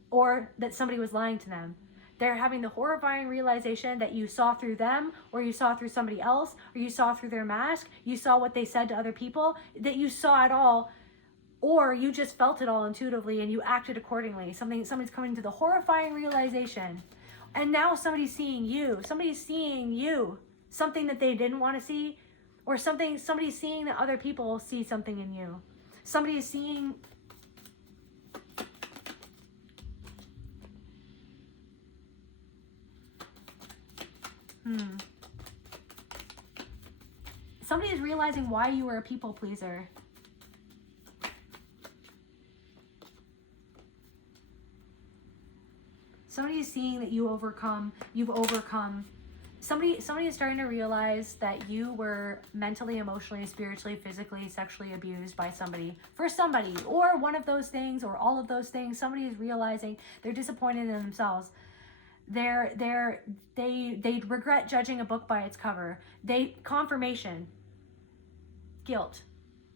or that somebody was lying to them. They're having the horrifying realization that you saw through them, or you saw through somebody else, or you saw through their mask, you saw what they said to other people, that you saw it all, or you just felt it all intuitively and you acted accordingly. Somebody's coming to the horrifying realization. And now somebody's seeing you. Somebody's seeing you. Something that they didn't want to see, or somebody's seeing that other people see something in you. Somebody is seeing... Somebody is realizing why you were a people pleaser. Somebody is seeing that you've overcome. Somebody is starting to realize that you were mentally, emotionally, spiritually, physically, sexually abused by somebody. For somebody, or one of those things, or all of those things. Somebody is realizing they're disappointed in themselves. They regret judging a book by its cover. Confirmation. Guilt.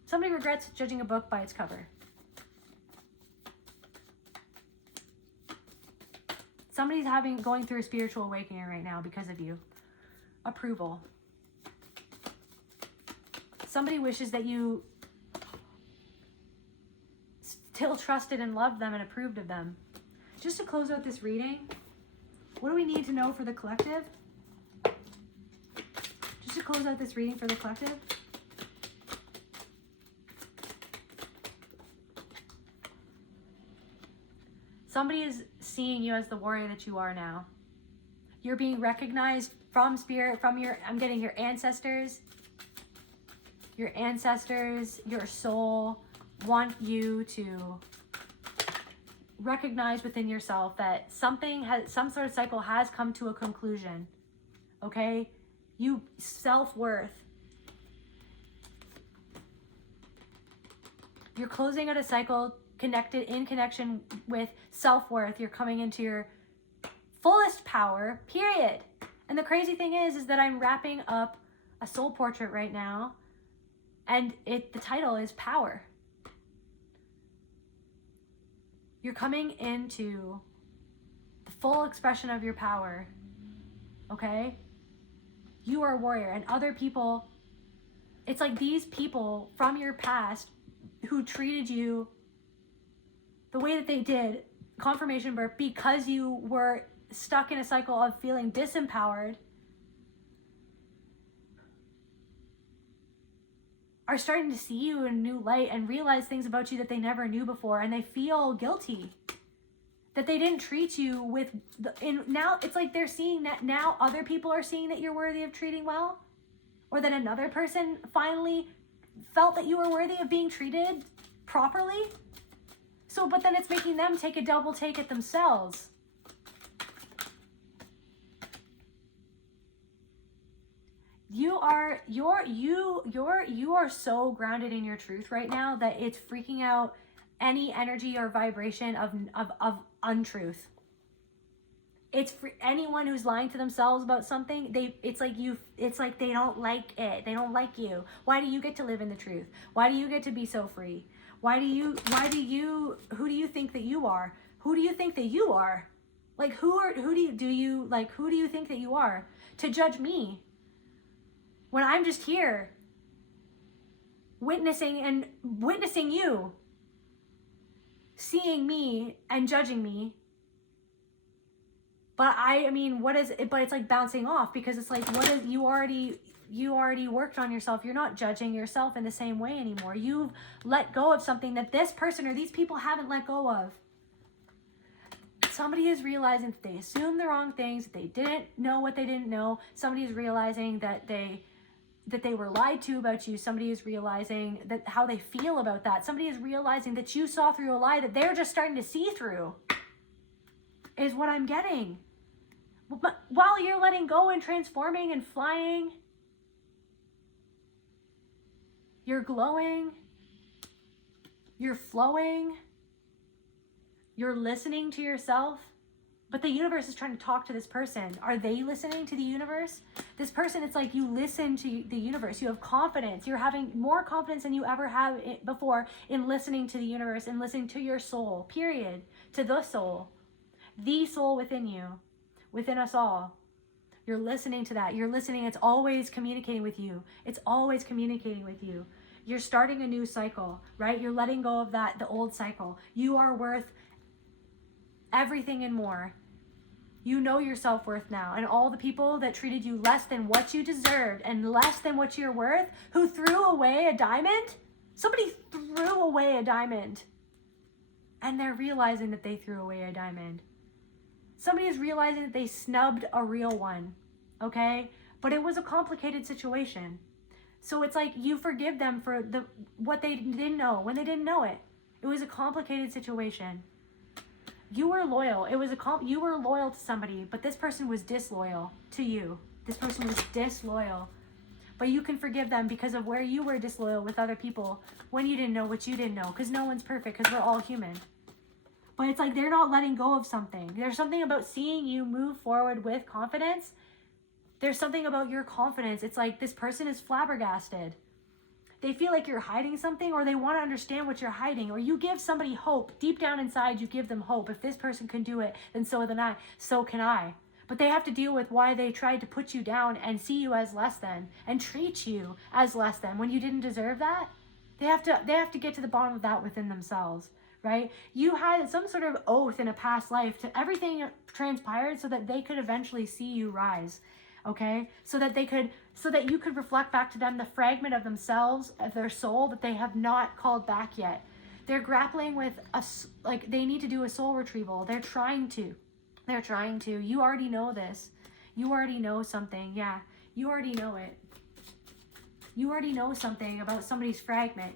Somebody regrets judging a book by its cover. Somebody's going through a spiritual awakening right now because of you. Approval. Somebody wishes that you still trusted and loved them and approved of them. Just to close out this reading, what do we need to know for the collective? Just to close out this reading for the collective. Somebody is seeing you as the warrior that you are now. You're being recognized from spirit, I'm getting your ancestors. Your ancestors, your soul want you to recognize within yourself that some sort of cycle has come to a conclusion. Okay? You self-worth. You're closing out a cycle in connection with self-worth. You're coming into your fullest power, period. And the crazy thing is that I'm wrapping up a soul portrait right now, and the title is Power. You're coming into the full expression of your power, okay? You are a warrior, and other people, it's like these people from your past who treated you the way that they did, confirmation birth, because you were stuck in a cycle of feeling disempowered, are starting to see you in a new light and realize things about you that they never knew before, and they feel guilty that they didn't treat you with now it's like they're seeing that now other people are seeing that you're worthy of treating well, or that another person finally felt that you were worthy of being treated properly. So, but then it's making them take a double take at themselves. You are so grounded in your truth right now that it's freaking out any energy or vibration of untruth. It's for anyone who's lying to themselves about something. It's like they don't like it. They don't like you. Why do you get to live in the truth? Why do you get to be so free? Who do you think that you are? Who do you think that you are? Like, who do you think that you are to judge me when I'm just here witnessing you, seeing me and judging me? But but it's like bouncing off, because it's like, you already worked on yourself. You're not judging yourself in the same way anymore. You've let go of something that this person or these people haven't let go of. Somebody is realizing that they assumed the wrong things, that they didn't know what they didn't know. Somebody is realizing that they were lied to about you. Somebody is realizing that how they feel about that. Somebody is realizing that you saw through a lie that they're just starting to see through, is what I'm getting. But while you're letting go and transforming and flying, you're glowing, you're flowing, you're listening to yourself. But the universe is trying to talk to this person. Are they listening to the universe? This person, it's like you listen to the universe. You have confidence. You're having more confidence than you ever have before in listening to the universe and listening to your soul, period. To the soul within you, within us all. You're listening to that. You're listening. It's always communicating with you. It's always communicating with you. You're starting a new cycle, right? You're letting go of the old cycle. You are worth everything and more. You know your self-worth now, and all the people that treated you less than what you deserved and less than what you're worth, who threw away a diamond. Somebody threw away a diamond, and they're realizing that they threw away a diamond. Somebody is realizing that they snubbed a real one, okay? But it was a complicated situation. So it's like you forgive them for what they didn't know when they didn't know it. It was a complicated situation. You were loyal. You were loyal to somebody, but this person was disloyal to you. This person was disloyal. But you can forgive them because of where you were disloyal with other people when you didn't know what you didn't know, because no one's perfect, because we're all human. But it's like they're not letting go of something. There's something about seeing you move forward with confidence. There's something about your confidence. It's like this person is flabbergasted. They feel like you're hiding something, or they want to understand what you're hiding, or you give somebody hope. Deep down inside, you give them hope. If this person can do it, then so can I. But they have to deal with why they tried to put you down and see you as less than and treat you as less than when you didn't deserve that. They have to get to the bottom of that within themselves, right? You had some sort of oath in a past life to everything transpired so that they could eventually see you rise. Okay, so that you could reflect back to them the fragment of themselves, of their soul, that they have not called back yet. They're grappling with they need to do a soul retrieval. They're trying to. You already know this. You already know something. Yeah, you already know it. You already know something about somebody's fragment.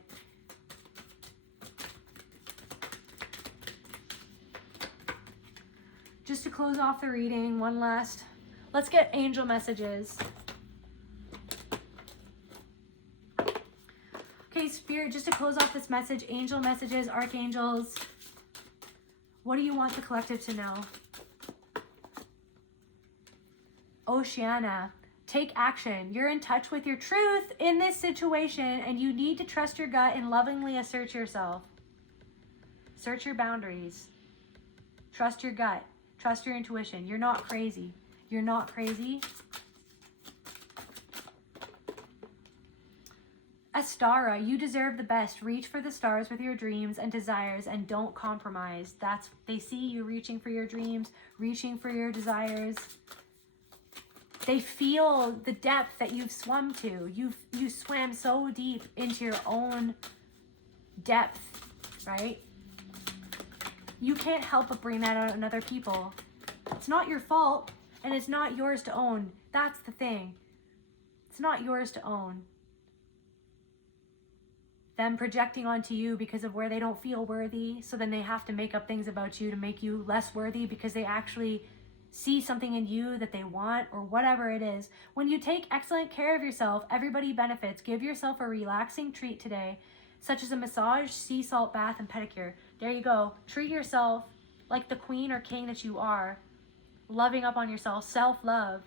Just to close off the reading, let's get angel messages. Okay, Spirit, just to close off this message, angel messages, archangels. What do you want the collective to know? Oceana, take action. You're in touch with your truth in this situation, and you need to trust your gut and lovingly assert yourself. Search your boundaries. Trust your gut. Trust your intuition. You're not crazy. You're not crazy. Astara, you deserve the best. Reach for the stars with your dreams and desires and don't compromise. They see you reaching for your dreams, reaching for your desires. They feel the depth that you've swum to. You swam so deep into your own depth, right? You can't help but bring that out on other people. It's not your fault, and it's not yours to own. That's the thing. It's not yours to own. Them projecting onto you because of where they don't feel worthy, so then they have to make up things about you to make you less worthy because they actually see something in you that they want or whatever it is. When you take excellent care of yourself, everybody benefits. Give yourself a relaxing treat today, such as a massage, sea salt bath, and pedicure. There you go. Treat yourself like the queen or king that you are. Loving up on yourself, self-love.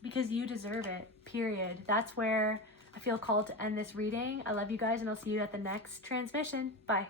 Because you deserve it, period. That's where I feel called to end this reading. I love you guys, and I'll see you at the next transmission. Bye.